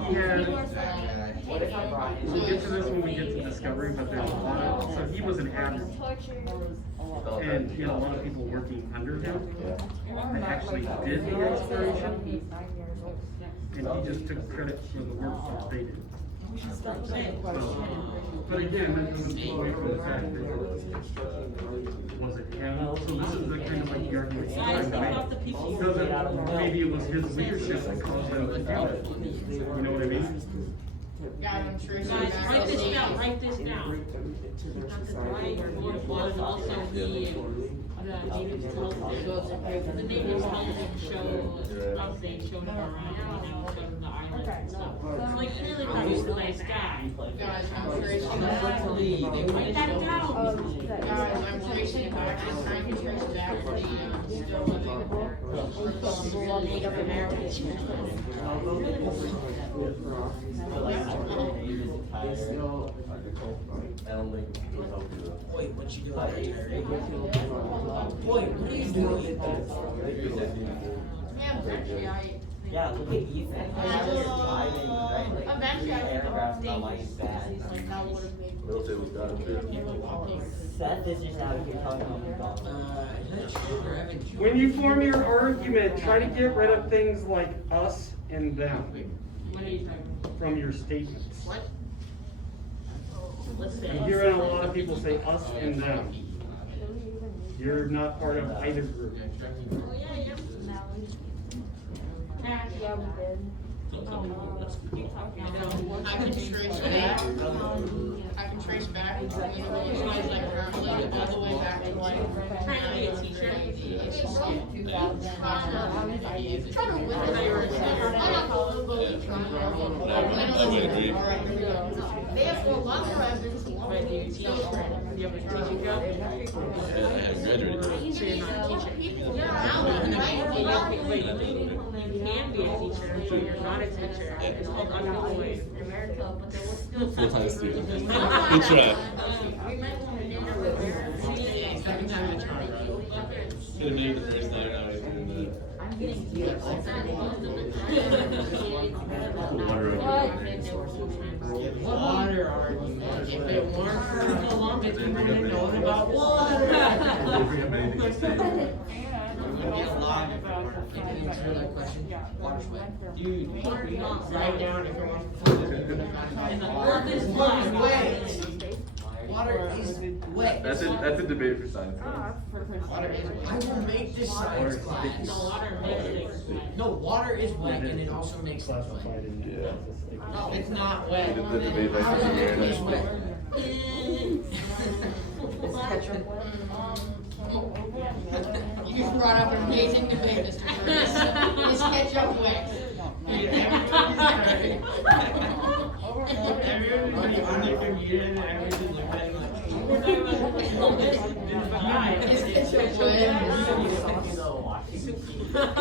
he has, we'll get to this when we get to discovery, but there's a lot of, so he was an admiral. And he had a lot of people working under him that actually did the exploration. And he just took credit for the work that they did. But again, that doesn't take away from the fact that was it him? So this is the kind of like the argument he's trying to make. Doesn't, maybe it was his leadership that caused them to do it. You know what I mean? Guys, I'm sure he's Guys, back. write this down, write this down. Was also the native television. The native television show update showed him around, you know, showed him the island and stuff. I'm like, he really was a nice guy. Guys, I'm sure he's Write that down. Guys, I'm tracing it back. I'm trying to trace it back to the still living. Native Americans. Wait, what you doing right here? Boy, what are you doing? Yeah, eventually Yeah, look at Ethan. Eventually, I think Paragraphs about why he's bad. Middle table's got it too. Seth is just out here talking about When you form your argument, try to get rid of things like us and them What are you talking from your statements. What? Let's say. I'm hearing a lot of people say us and them. You're not part of either group. Oh, yeah, yeah. Yeah, we did. I can trace back. I can trace back. You know, it's like currently all the way back to like. Trying to be a teacher. Trying to win the Irish. I would agree. They have a lot more evidence. Wait, do you teach? Do you have a teaching job? I have graduated. So you're not a teacher? Now, Wait, you can be a teacher, but you're not a teacher. It's called unemployed. Full-time student. Good try. Second time in the charm, bro. Should have made it the first time. I was doing the Water argument. If it weren't for Columbus, we wouldn't have known about water. be alive if it weren't. Can you answer that question? Water's wet. Dude, write down if it wasn't for the Earth is flat. Water is wet. That's a debate for science. Water is wet. I will make this science class. No, water makes things. No, water is wet and it also makes things wet. Yeah. No, it's not wet. The debate right How is here. it wet? You just brought up an amazing debate, Mr. Curtis. Is ketchup wet? Everybody on their computer and everybody's looking at me like, we're talking about Is ketchup wet?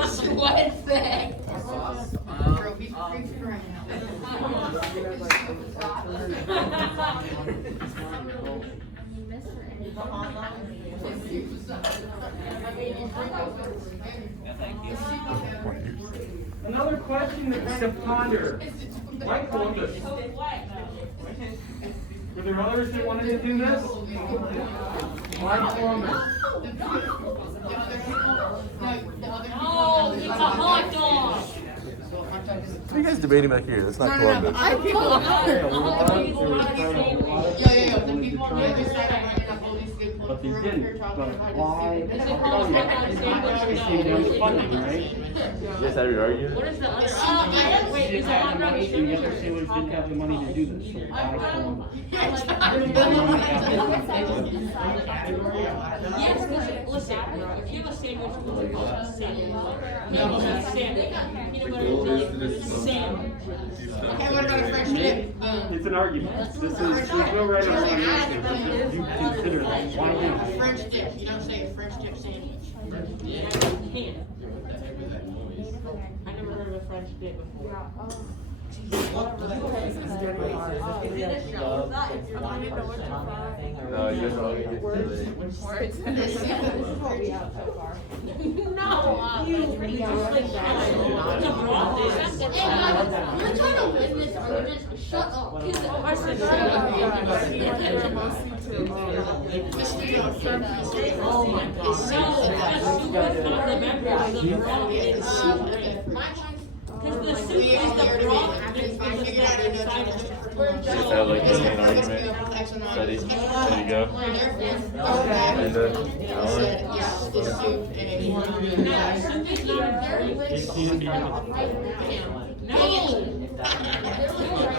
Sweat thing. Girl, be free right now. Another question that we have to ponder. Why Columbus? Were there others that wanted to do this? Why Columbus? Oh, it's a hot dog. What are you guys debating back here? That's not Columbus. I The people. Yeah, the people on the other side are running up all these good. But they didn't, but why? They came down to funding, right? You guys have your argument? What is the other? Wait, They had the money, and yet the sailors didn't have the money to do this, so why Columbus? Yes, because listen, if you have a sandwich, what's it called? Sandwich. Maybe it's sandwich. Peanut butter and jelly. Sandwich. Okay, what about a French dip? It's an argument. There's no right or wrong answer. You consider that. Why him? French dip. You don't say a French dip sandwich. Yeah, you can. I never heard of a French dip before. No, you guys are all gonna get to it. No. You're trying to win this argument. Shut up. oh my god. Because the soup is the broth mixed with the fat inside of it. Just have like the main argument. Study. There you go. And then Alan. No,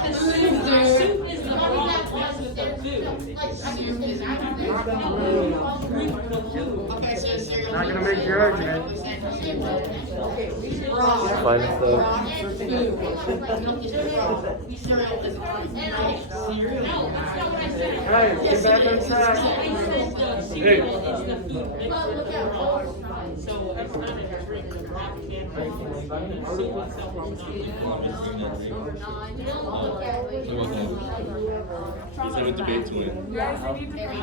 the soup is the broth mixed with the food. Not gonna make your argument. Fine stuff. Guys, get back on track. Hey. So it's not a drink, it's a half can. Soup itself is He's having debate to win. He didn't do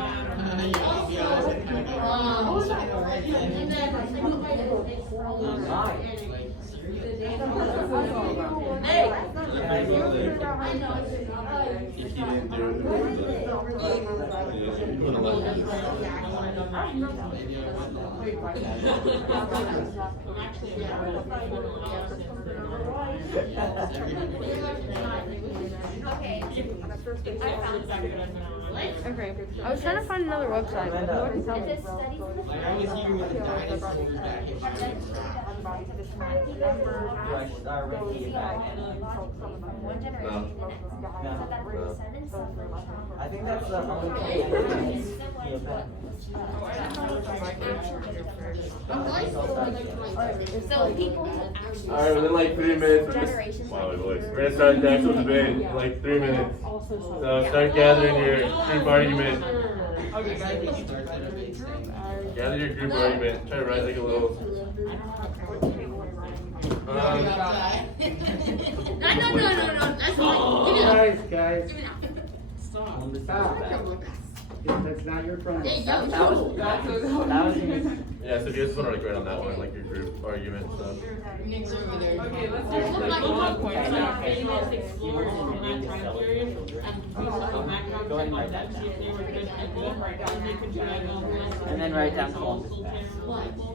it. Okay. I was trying to find another website. Like I was here with the dinosaurs back in I think that's the only So people Alright, within like 3 minutes, wow, my voice. We're gonna start the actual debate in like 3 minutes. So start gathering your group argument. Okay, guys, we can start that debate thing. Gather your group argument. Try to write like a little. No. That's fine. Guys. Give it out. Stop. That's not your friend. Hey, That yo, was Yeah, so if you just want to like write on that one, like your group argument stuff. Nick's over there. Okay, let's do like famous explorers in that time period and do some background check on them, see if they were good people, and they could be like, oh, And then write down Columbus. Cool people.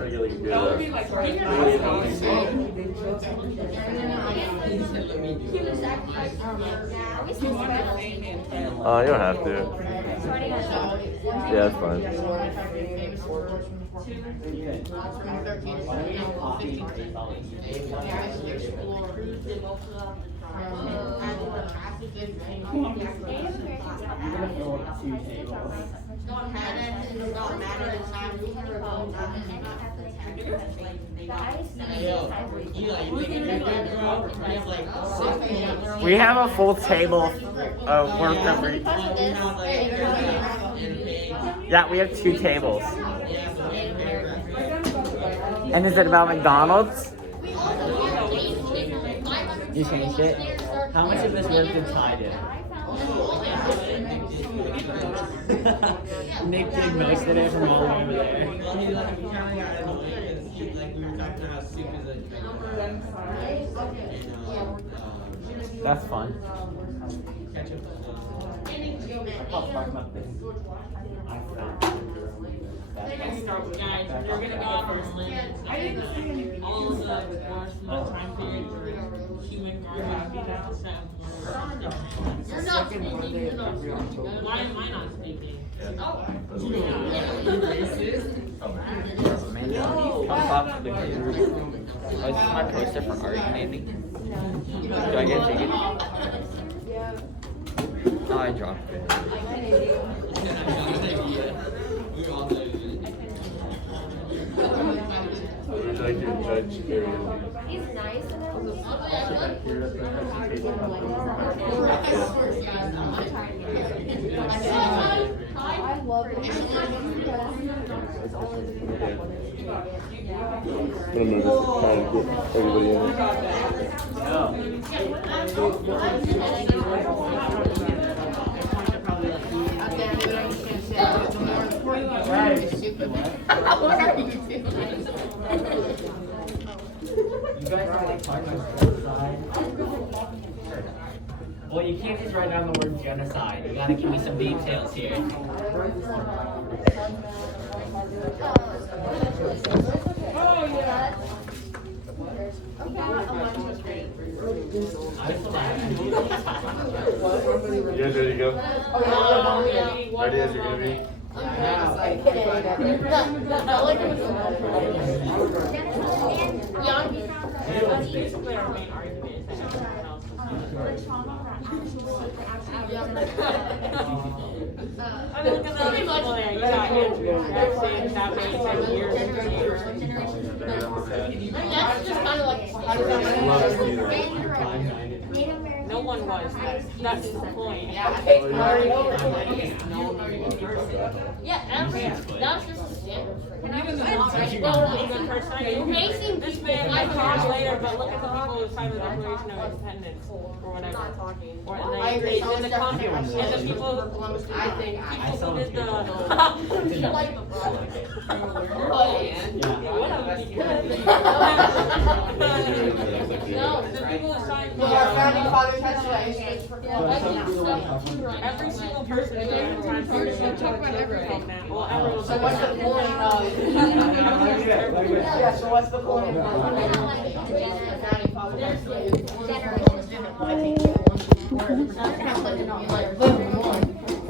try to get like a good. You don't have to. Yeah, that's fine. We have a full table worth of. Yeah, we have 2 tables. And is it about McDonald's? You changed it? How much of this work did Ty do? Nick did most of it from all the way over there. Well, he like kind of got annoyed because like we were talking about soup as a That's fun. ketchup. Guys, we're gonna go off on a limb. I think all of the wars from that time period were human garbage being at the set. You're not speaking, you're not speaking. Why am I not speaking? Amanda, come talk to the group. Oh, this is my poster for art, maybe? Do I get a ticket? Oh, I dropped it. Would you like your judge area? He's nice and I love it. I'm gonna move this to try to get everybody in. What are you doing? You guys are like talking about genocide. Well, you can't just write down the word genocide. You gotta give me some details here. Oh, yeah. You guys ready to go? Ready as you're gonna be? Basically, our main argument is that everyone else I mean, look at the other people there. You got Andrew, Jackson, that way for years and years. That's just kind of like. No one was. That's the point. Yeah, that's just the standard. This man might talk later, but look at the people who signed the Declaration of Independence or whatever. Or and they in the conference and the people who did the No, the people who signed the every single person who had a time period to talk about everything. Well, everyone. So what's the point of? Yeah, so what's the point of?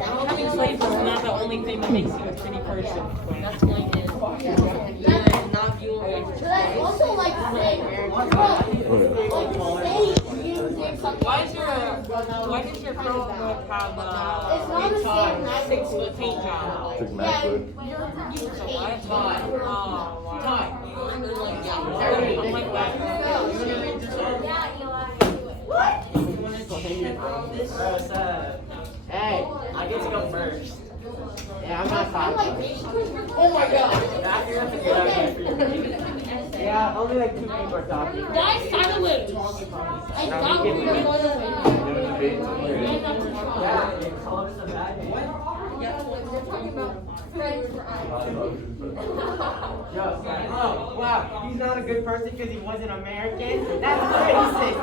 Having slaves is not the only thing that makes you a shitty person. That's like it. Not viewing. But I also like saying, Why does your girl have it's not the same. 6-foot paint job? Took my Yeah, foot. I'm like that. Hey, I get to go first. Yeah, I'm not talking. Oh my god. That's a good idea for you. Yeah, only like 2 people are talking. Guys, silent. I thought we were going to Columbus a bad name. We're talking about friends for us. Oh, wow. He's not a good person because he wasn't American? That's racist.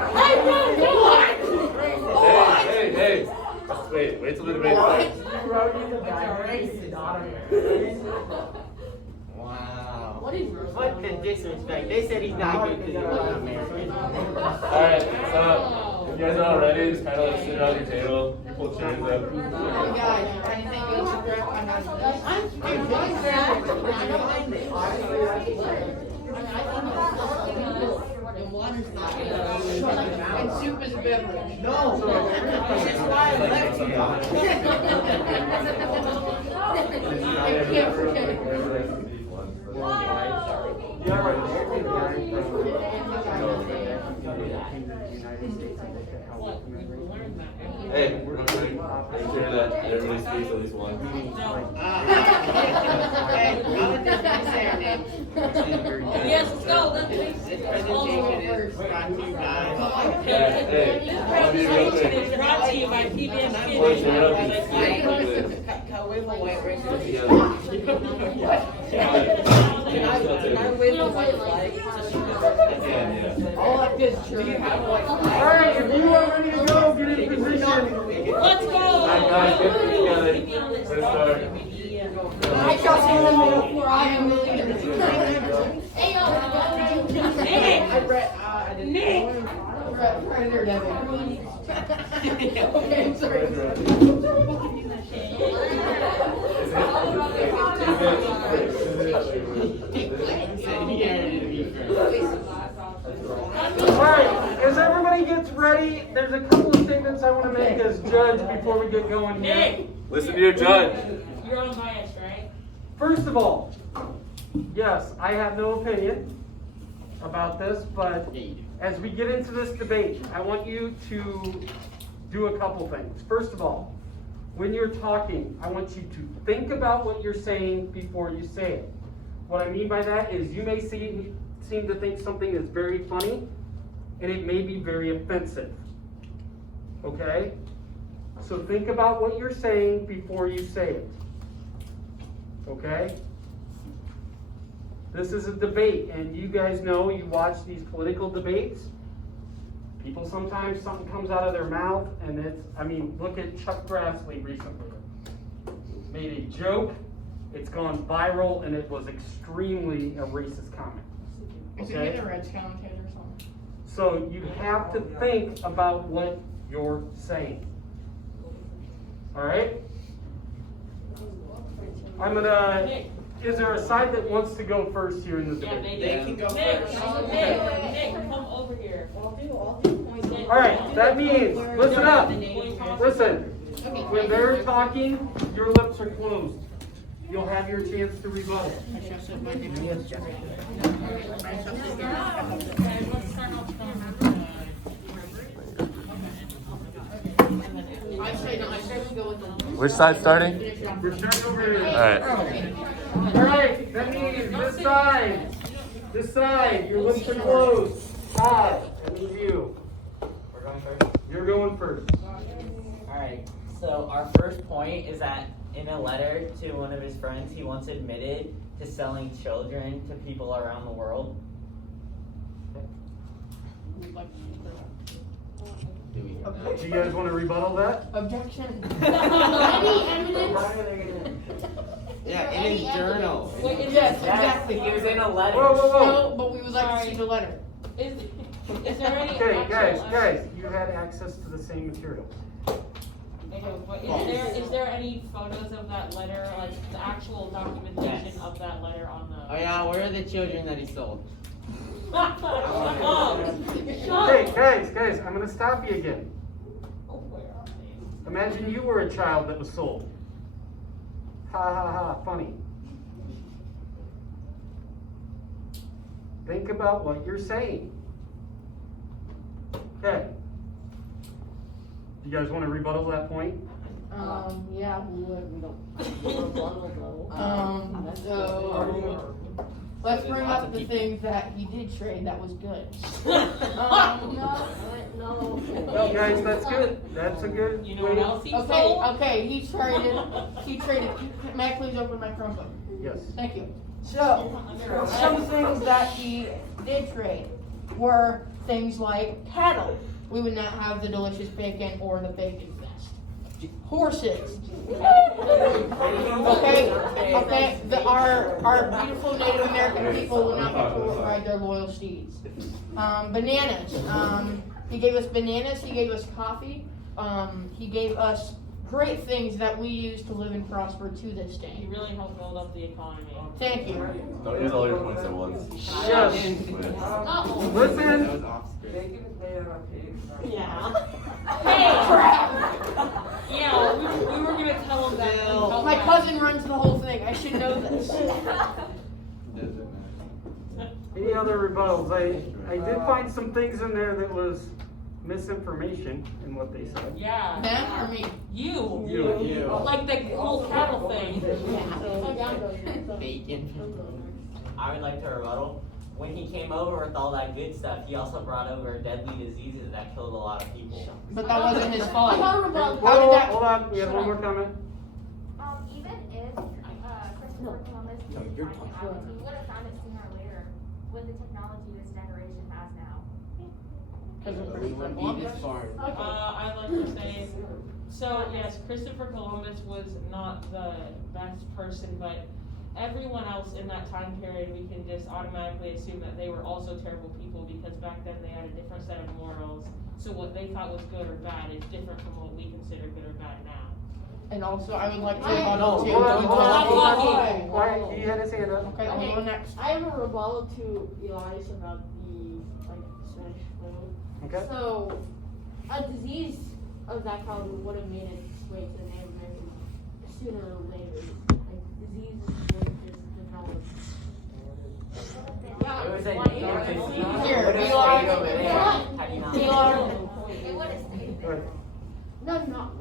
Hey. Wait till the debate starts. You wrote he's a bad racist. Wow. What the disrespect? They said he's not good because he wasn't American. Alright, so if you guys are all ready, just kind of like sit around your table, you pull chairs up. Guys, anything goes to grab my house. And soup is a beverage. No, that's just why I left you. Hey, we're going to make sure that everybody speaks at least once. Hey, I'll let this be Saturday. Yes, let's go, let's This presentation is brought to you by. Hey, This presentation is brought to you by PBS Push it up. Kids. Can I wave a white race? Together. Can I wave a white flag? Yeah. All like this, do you have a white flag? Alright, if you are ready to go, get in position. Let's go! Alright, guys, get it together. Let's start. I shall stand in the middle for I am the leader. Hey, yo! Nick! Predator Devin. Okay, I'm sorry. Alright, as everybody gets ready, there's a couple of statements I want to make as judge before we get going here. Nick! Listen to your judge. You're unbiased, right? First of all, yes, I have no opinion about this, but as we get into this debate, I want you to do a couple things. First of all, when you're talking, I want you to think about what you're saying before you say it. What I mean by that is you may seem to think something is very funny, and it may be very offensive. Okay? So think about what you're saying before you say it. Okay? This is a debate, and you guys know, you watch these political debates. People sometimes, something comes out of their mouth, and look at Chuck Grassley recently. Made a joke, it's gone viral, and it was extremely a racist comment. Is it Okay? getting a Reds commentator or something? So you have to think about what you're saying. Alright? Is there a side that wants to go first here in the Yeah, debate? maybe. They can go Nick, first. Nick, come over here. Alright, that means, listen up. Listen, when they're talking, your lips are closed. You'll have your chance to rebuttal. I shall set my name. Okay, let's start off I say we go with the. Which side starting? We're starting over here. Alright. Alright, that means this side, your lips are closed. Hi, that means you. We're going first. You're going first. Alright, so our first point is that in a letter to one of his friends, he once admitted to selling children to people around the world. Do you guys want to rebuttal that? Objection. Any evidence? Yeah, in his journal. Yes, exactly. He was in a letter. Whoa, whoa, whoa. No, but we would like to see the letter. Is there any Okay, actual guys, you had access to the same material. Okay, but is there any photos of that letter, like the actual documentation Yes. of that letter on the? Oh yeah, where are the children that he sold? Okay, guys, I'm gonna stop you again. Imagine you were a child that was sold. Ha ha ha, funny. Think about what you're saying. Okay. You guys want to rebuttal that point? Yeah, we would. We don't. So let's bring up the things that he did trade that was good. No. Well, guys, that's good. That's a good You know way what to- else he sold? Okay, he traded, may I please open my Chromebook? Yes. Thank you. So, some things that he did trade were things like cattle. We would not have the delicious bacon or the bacon fest. Horses. Okay, our our beautiful Native American people will not get to ride their loyal steeds. Bananas. He gave us bananas. He gave us coffee. He gave us great things that we use to live and prosper to this day. You really helped build up the economy. Thank you. Don't use all your points at once. Yes. Uh-oh. Listen, Yeah. Hey! Yeah, we were gonna tell him that. and help My him out. cousin runs the whole thing. I should know this. any other rebuttals? I did find some things in there that was misinformation in what they said. Yeah. Them or me? You. You. Like the whole cattle thing. Bacon. I would like to rebuttal. When he came over with all that good stuff, he also brought over deadly diseases that killed a lot of people. But that wasn't his fault. I thought about- How did that? Hold on, we have one more comment. Even if Christopher Columbus didn't find it out, he would have found it sooner or later with the technology this generation has now. I'd like to say, so yes, Christopher Columbus was not the best person, but everyone else in that time period, we can just automatically assume that they were also terrible people because back then they had a different set of morals. So what they thought was good or bad is different from what we consider good or bad now. And also, I would like to I- rebuttal too. Hold on, hold on, hold on. Okay. Quiet, he had his hand up. Okay, I'll go next. I have a rebuttal to Elias about the Spanish flu. Okay. So, a disease of that caliber would have made its way to the Native Americans sooner or later. Like disease would just develop. It was a Here, Eli. Eli. It would have stayed Go there. ahead. No, not.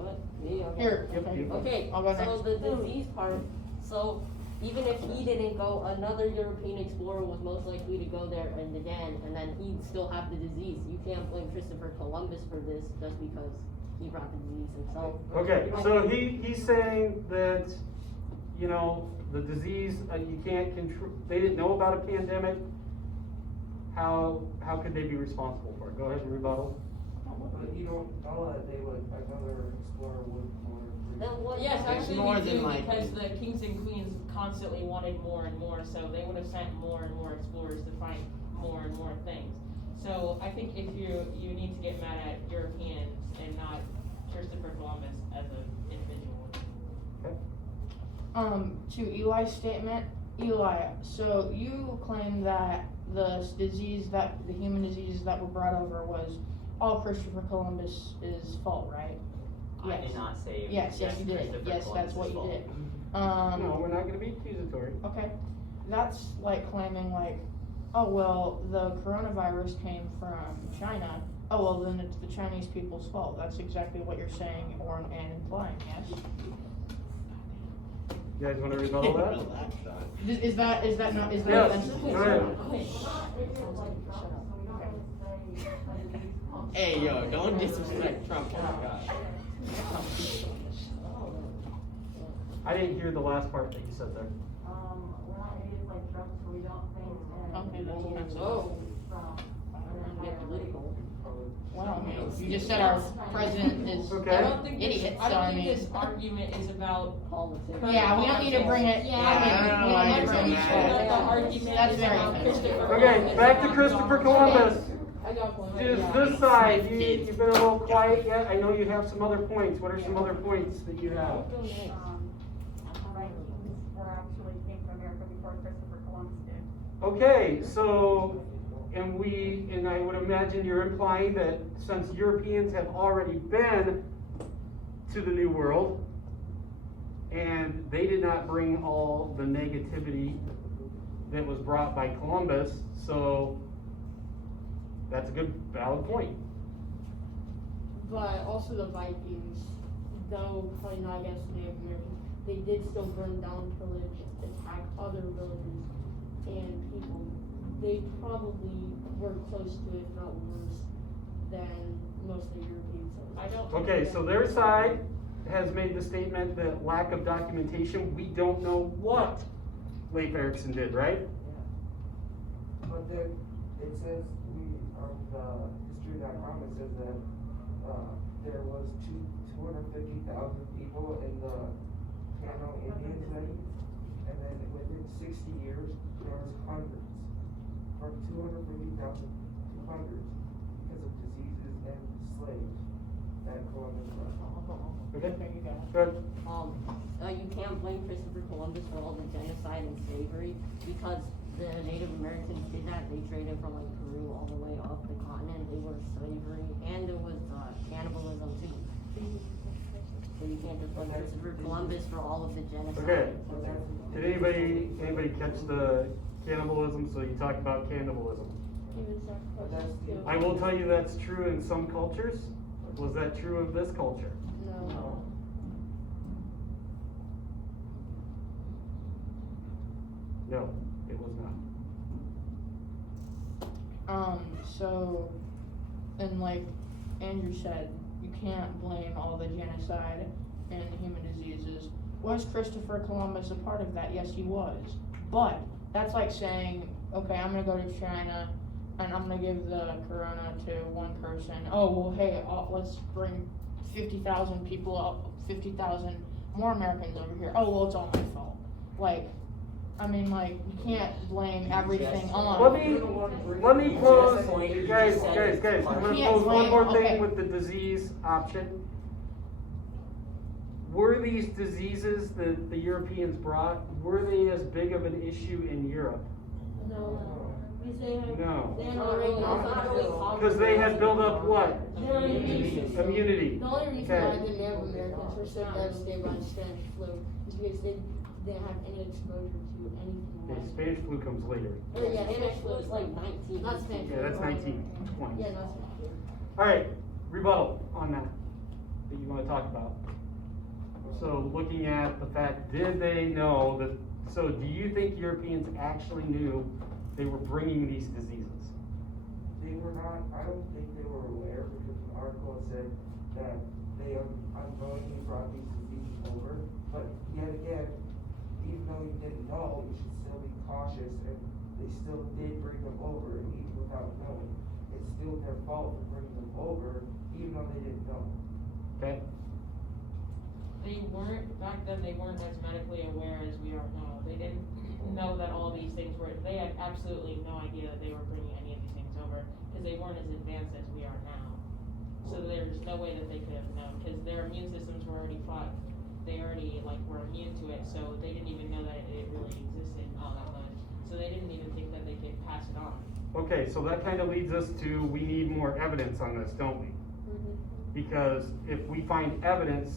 Here. Yep, you. Okay, I'll go So next. the disease part, so even if he didn't go, another European explorer was most likely to go there and again, and then he'd still have the disease. You can't blame Christopher Columbus for this just because he brought the disease himself. Okay, so he's saying that, you know, the disease, you can't control, they didn't know about a pandemic. How could they be responsible for it? Go ahead and rebuttal. But you don't know that they would, another explorer would. Then what? Yes, actually more we than do likely. because the kings and queens constantly wanted more and more, so they would have sent more and more explorers to find more and more things. So I think if you need to get mad at Europeans and not Christopher Columbus as an individual. Okay. To Eli's statement, Eli, so you claim that the human diseases that were brought over was all Christopher Columbus's fault, right? I did not say. Yes, you did. Christopher Yes, that's what you Columbus's did. fault. No, we're not gonna be accusatory. Okay, that's like claiming like, oh, well, the coronavirus came from China. Oh, well, then it's the Chinese people's fault. That's exactly what you're saying and implying, yes? You guys wanna rebuttal that? Is that not, is that Yes, offensive? go ahead. Hey, yo, don't disrespect Trump. Oh my gosh. I didn't hear the last part that you said there. We're not idiots like Trump, so we don't think. Okay, that's offensive. Oh. Get political. Well, you just said our president is Okay. I don't think idiot, I so don't I think mean. this argument is about Politics. Yeah, we don't need to bring it, Yeah, we don't need to I'm bring pretty sure it. that the argument That's is very about offensive. Christopher Okay, Columbus back to and Christopher John Columbus. I got one. Just this side, you've been a little quiet yet. I know you have some other points. What are some other points that you have? Vikings were actually came to America before Christopher Columbus did. Okay, so, and I would imagine you're implying that since Europeans have already been to the New World, and they did not bring all the negativity that was brought by Columbus, so that's a good, valid point. But also the Vikings, though probably not against Native Americans, they did still burn down, pillage, attack other villages and people. They probably were close to, if not worse, than most of the Europeans. I don't. Okay, so their side has made the statement that lack of documentation, we don't know what Leif Erikson did, right? But there, it says, the history.com, it says that, there was 250,000 people in the Tano Indian study, and then within 6 there was hundreds, from 250,000 to hundreds, because of diseases and slaves that Columbus brought. Okay, good. You can't blame Christopher Columbus for all the genocide and slavery because the Native Americans did that. They traded from like Peru all the way up the continent. They were slavery and there was cannibalism too. So you can't just blame Christopher Columbus for all of the genocide. Okay. Did anybody catch the cannibalism? So you talked about cannibalism. I will tell you that's true in some cultures. Was that true of this culture? No. No, it was not. So, and like Andrew said, you can't blame all the genocide and human diseases. Was Christopher Columbus a part of that? Yes, he was. But that's like saying, okay, I'm gonna go to China and I'm gonna give the corona to one person. Oh, well, hey, let's bring 50,000 people up, 50,000 more Americans over here. Oh, well, it's all my fault. Like, I mean, like, you can't blame everything on. Let me pose, guys, I'm gonna pose one more thing with the disease option. Were these diseases that the Europeans brought, were they as big of an issue in Europe? No. No. They already Because they had built up what? Immunity. Immunity. The only reason Okay. why the Native Americans were so devastated by the Spanish flu is because they didn't have any exposure to anything Okay, like. Spanish flu comes later. Yeah, Spanish flu is like 19. Not Spanish flu. Yeah, that's 1920. Yeah, not Spanish flu. Alright, rebuttal on that you want to talk about. So looking at the fact, did they know that, so do you think Europeans actually knew they were bringing these diseases? They were not, I don't think they were aware, because the article said that they unknowingly brought these diseases over, but yet again, even though you didn't know, you should still be cautious, and they still did bring them over, even without knowing. It's still their fault for bringing them over, even though they didn't know. Okay? They weren't, back then, they weren't as medically aware as we are now. They didn't know that all these things were, they had absolutely no idea that they were bringing any of these things over, because they weren't as advanced as we are now. So there's no way that they could have known, because their immune systems were already fought, they already, like, were immune to it, so they didn't even know that it really existed all that much. So they didn't even think that they could pass it on. Okay, so that kind of leads us to, we need more evidence on this, don't we? Because if we find evidence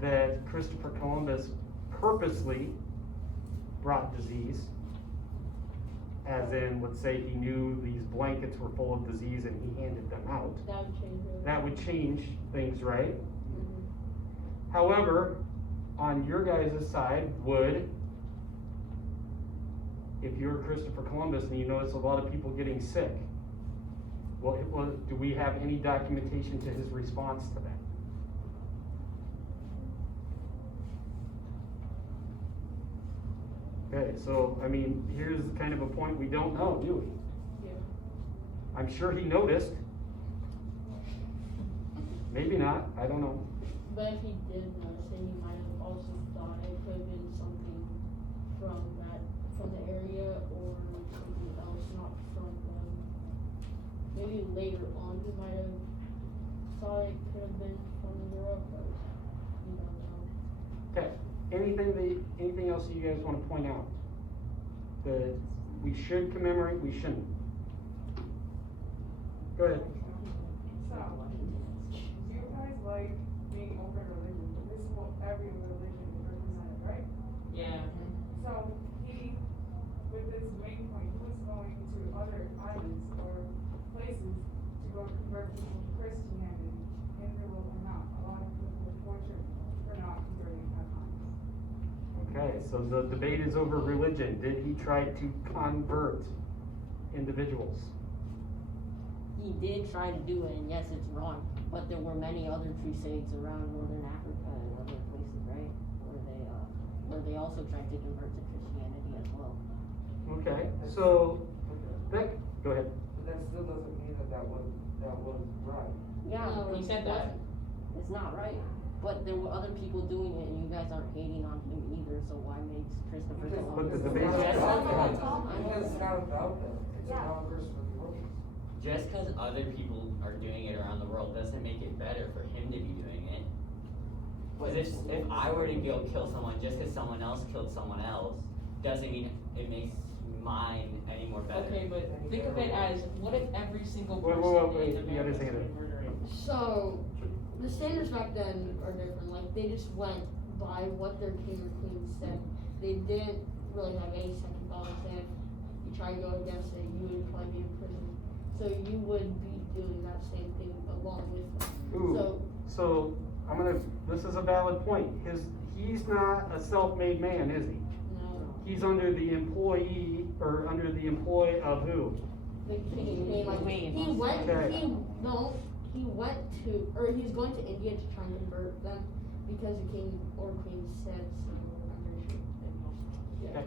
that Christopher Columbus purposely brought disease, as in, let's say he knew these blankets were full of disease and he handed them out, That would change it. that would change things, right? However, on your guys' side, if you're Christopher Columbus and you notice a lot of people getting sick, well, do we have any documentation to his response to that? Okay, so, I mean, here's kind of a point we don't know, do we? Yeah. I'm sure he noticed. Maybe not, I don't know. But if he did notice it, he might have also thought it could have been something from the area or something else, not from them. Maybe later on he might have thought it could have been from Europe, but we don't know. Okay, anything else that you guys want to point out? That we should commemorate, we shouldn't? Go ahead. So, do you guys like being open religion? This is what every religion is represented, right? Yeah. So, he, with this main point, he was going to other islands or places to go convert people to Christianity, and there were not. A lot of people were tortured for not converting at times. Okay, so the debate is over religion. Did he try to convert individuals? He did try to do it, and yes, it's wrong. But there were many other crusades around northern Africa and other places, right? Where they also tried to convert to Christianity as well. Okay, so go ahead. But that still doesn't mean that was right. Yeah, No, he said that. It's not right. But there were other people doing it, and you guys aren't hating on him either. So why makes Christopher But Columbus? the debate. Because it's not about them, it's about versus proportions. Just because other people are doing it around the world doesn't make it better for him to be doing it. Because if I were to go kill someone just because someone else killed someone else, doesn't mean it makes mine any more better. Okay, but think of it as, what if every single Wait, person wait, in you gotta America say started that. murdering? So, the standards back then are different, like, they just went by what their king or queen said. They didn't really have any second thoughts, and if you try to go against it, you would probably be in prison. So you would be doing that same thing along with them. Ooh, so this is a valid point. He's not a self-made man, is he? No. He's under the employee, or under the employ of who? The king, he went to, or he's going to India to try and convert them because the king or queen said so. I'm pretty sure. Okay.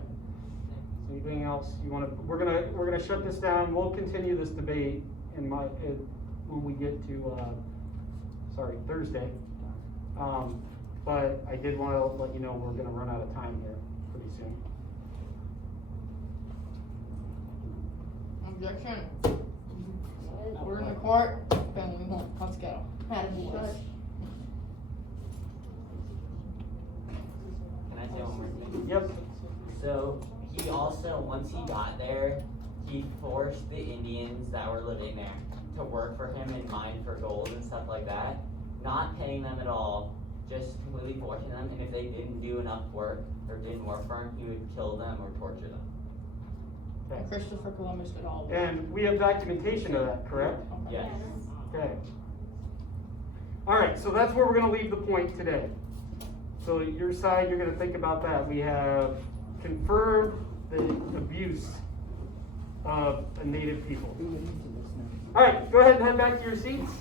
So anything else you wanna, we're gonna shut this down. We'll continue this debate when we get to, Thursday. But I did wanna let you know we're gonna run out of time here pretty soon. Objection. We're in the court, family home, let's go. Madam Boys. Can I say one more thing? Yep. So he also, once he got there, he forced the Indians that were living there to work for him and mine for gold and stuff like that, not paying them at all, just completely forcing them, and if they didn't do enough work or didn't work for him, he would kill them or torture them. Okay. Christopher Columbus did all of that. And we have documentation of that, correct? Yes. Okay. All right, so that's where we're gonna leave the point today. So your side, you're gonna think about that. We have confirmed the abuse of a native people. All right, go ahead and head back to your seats.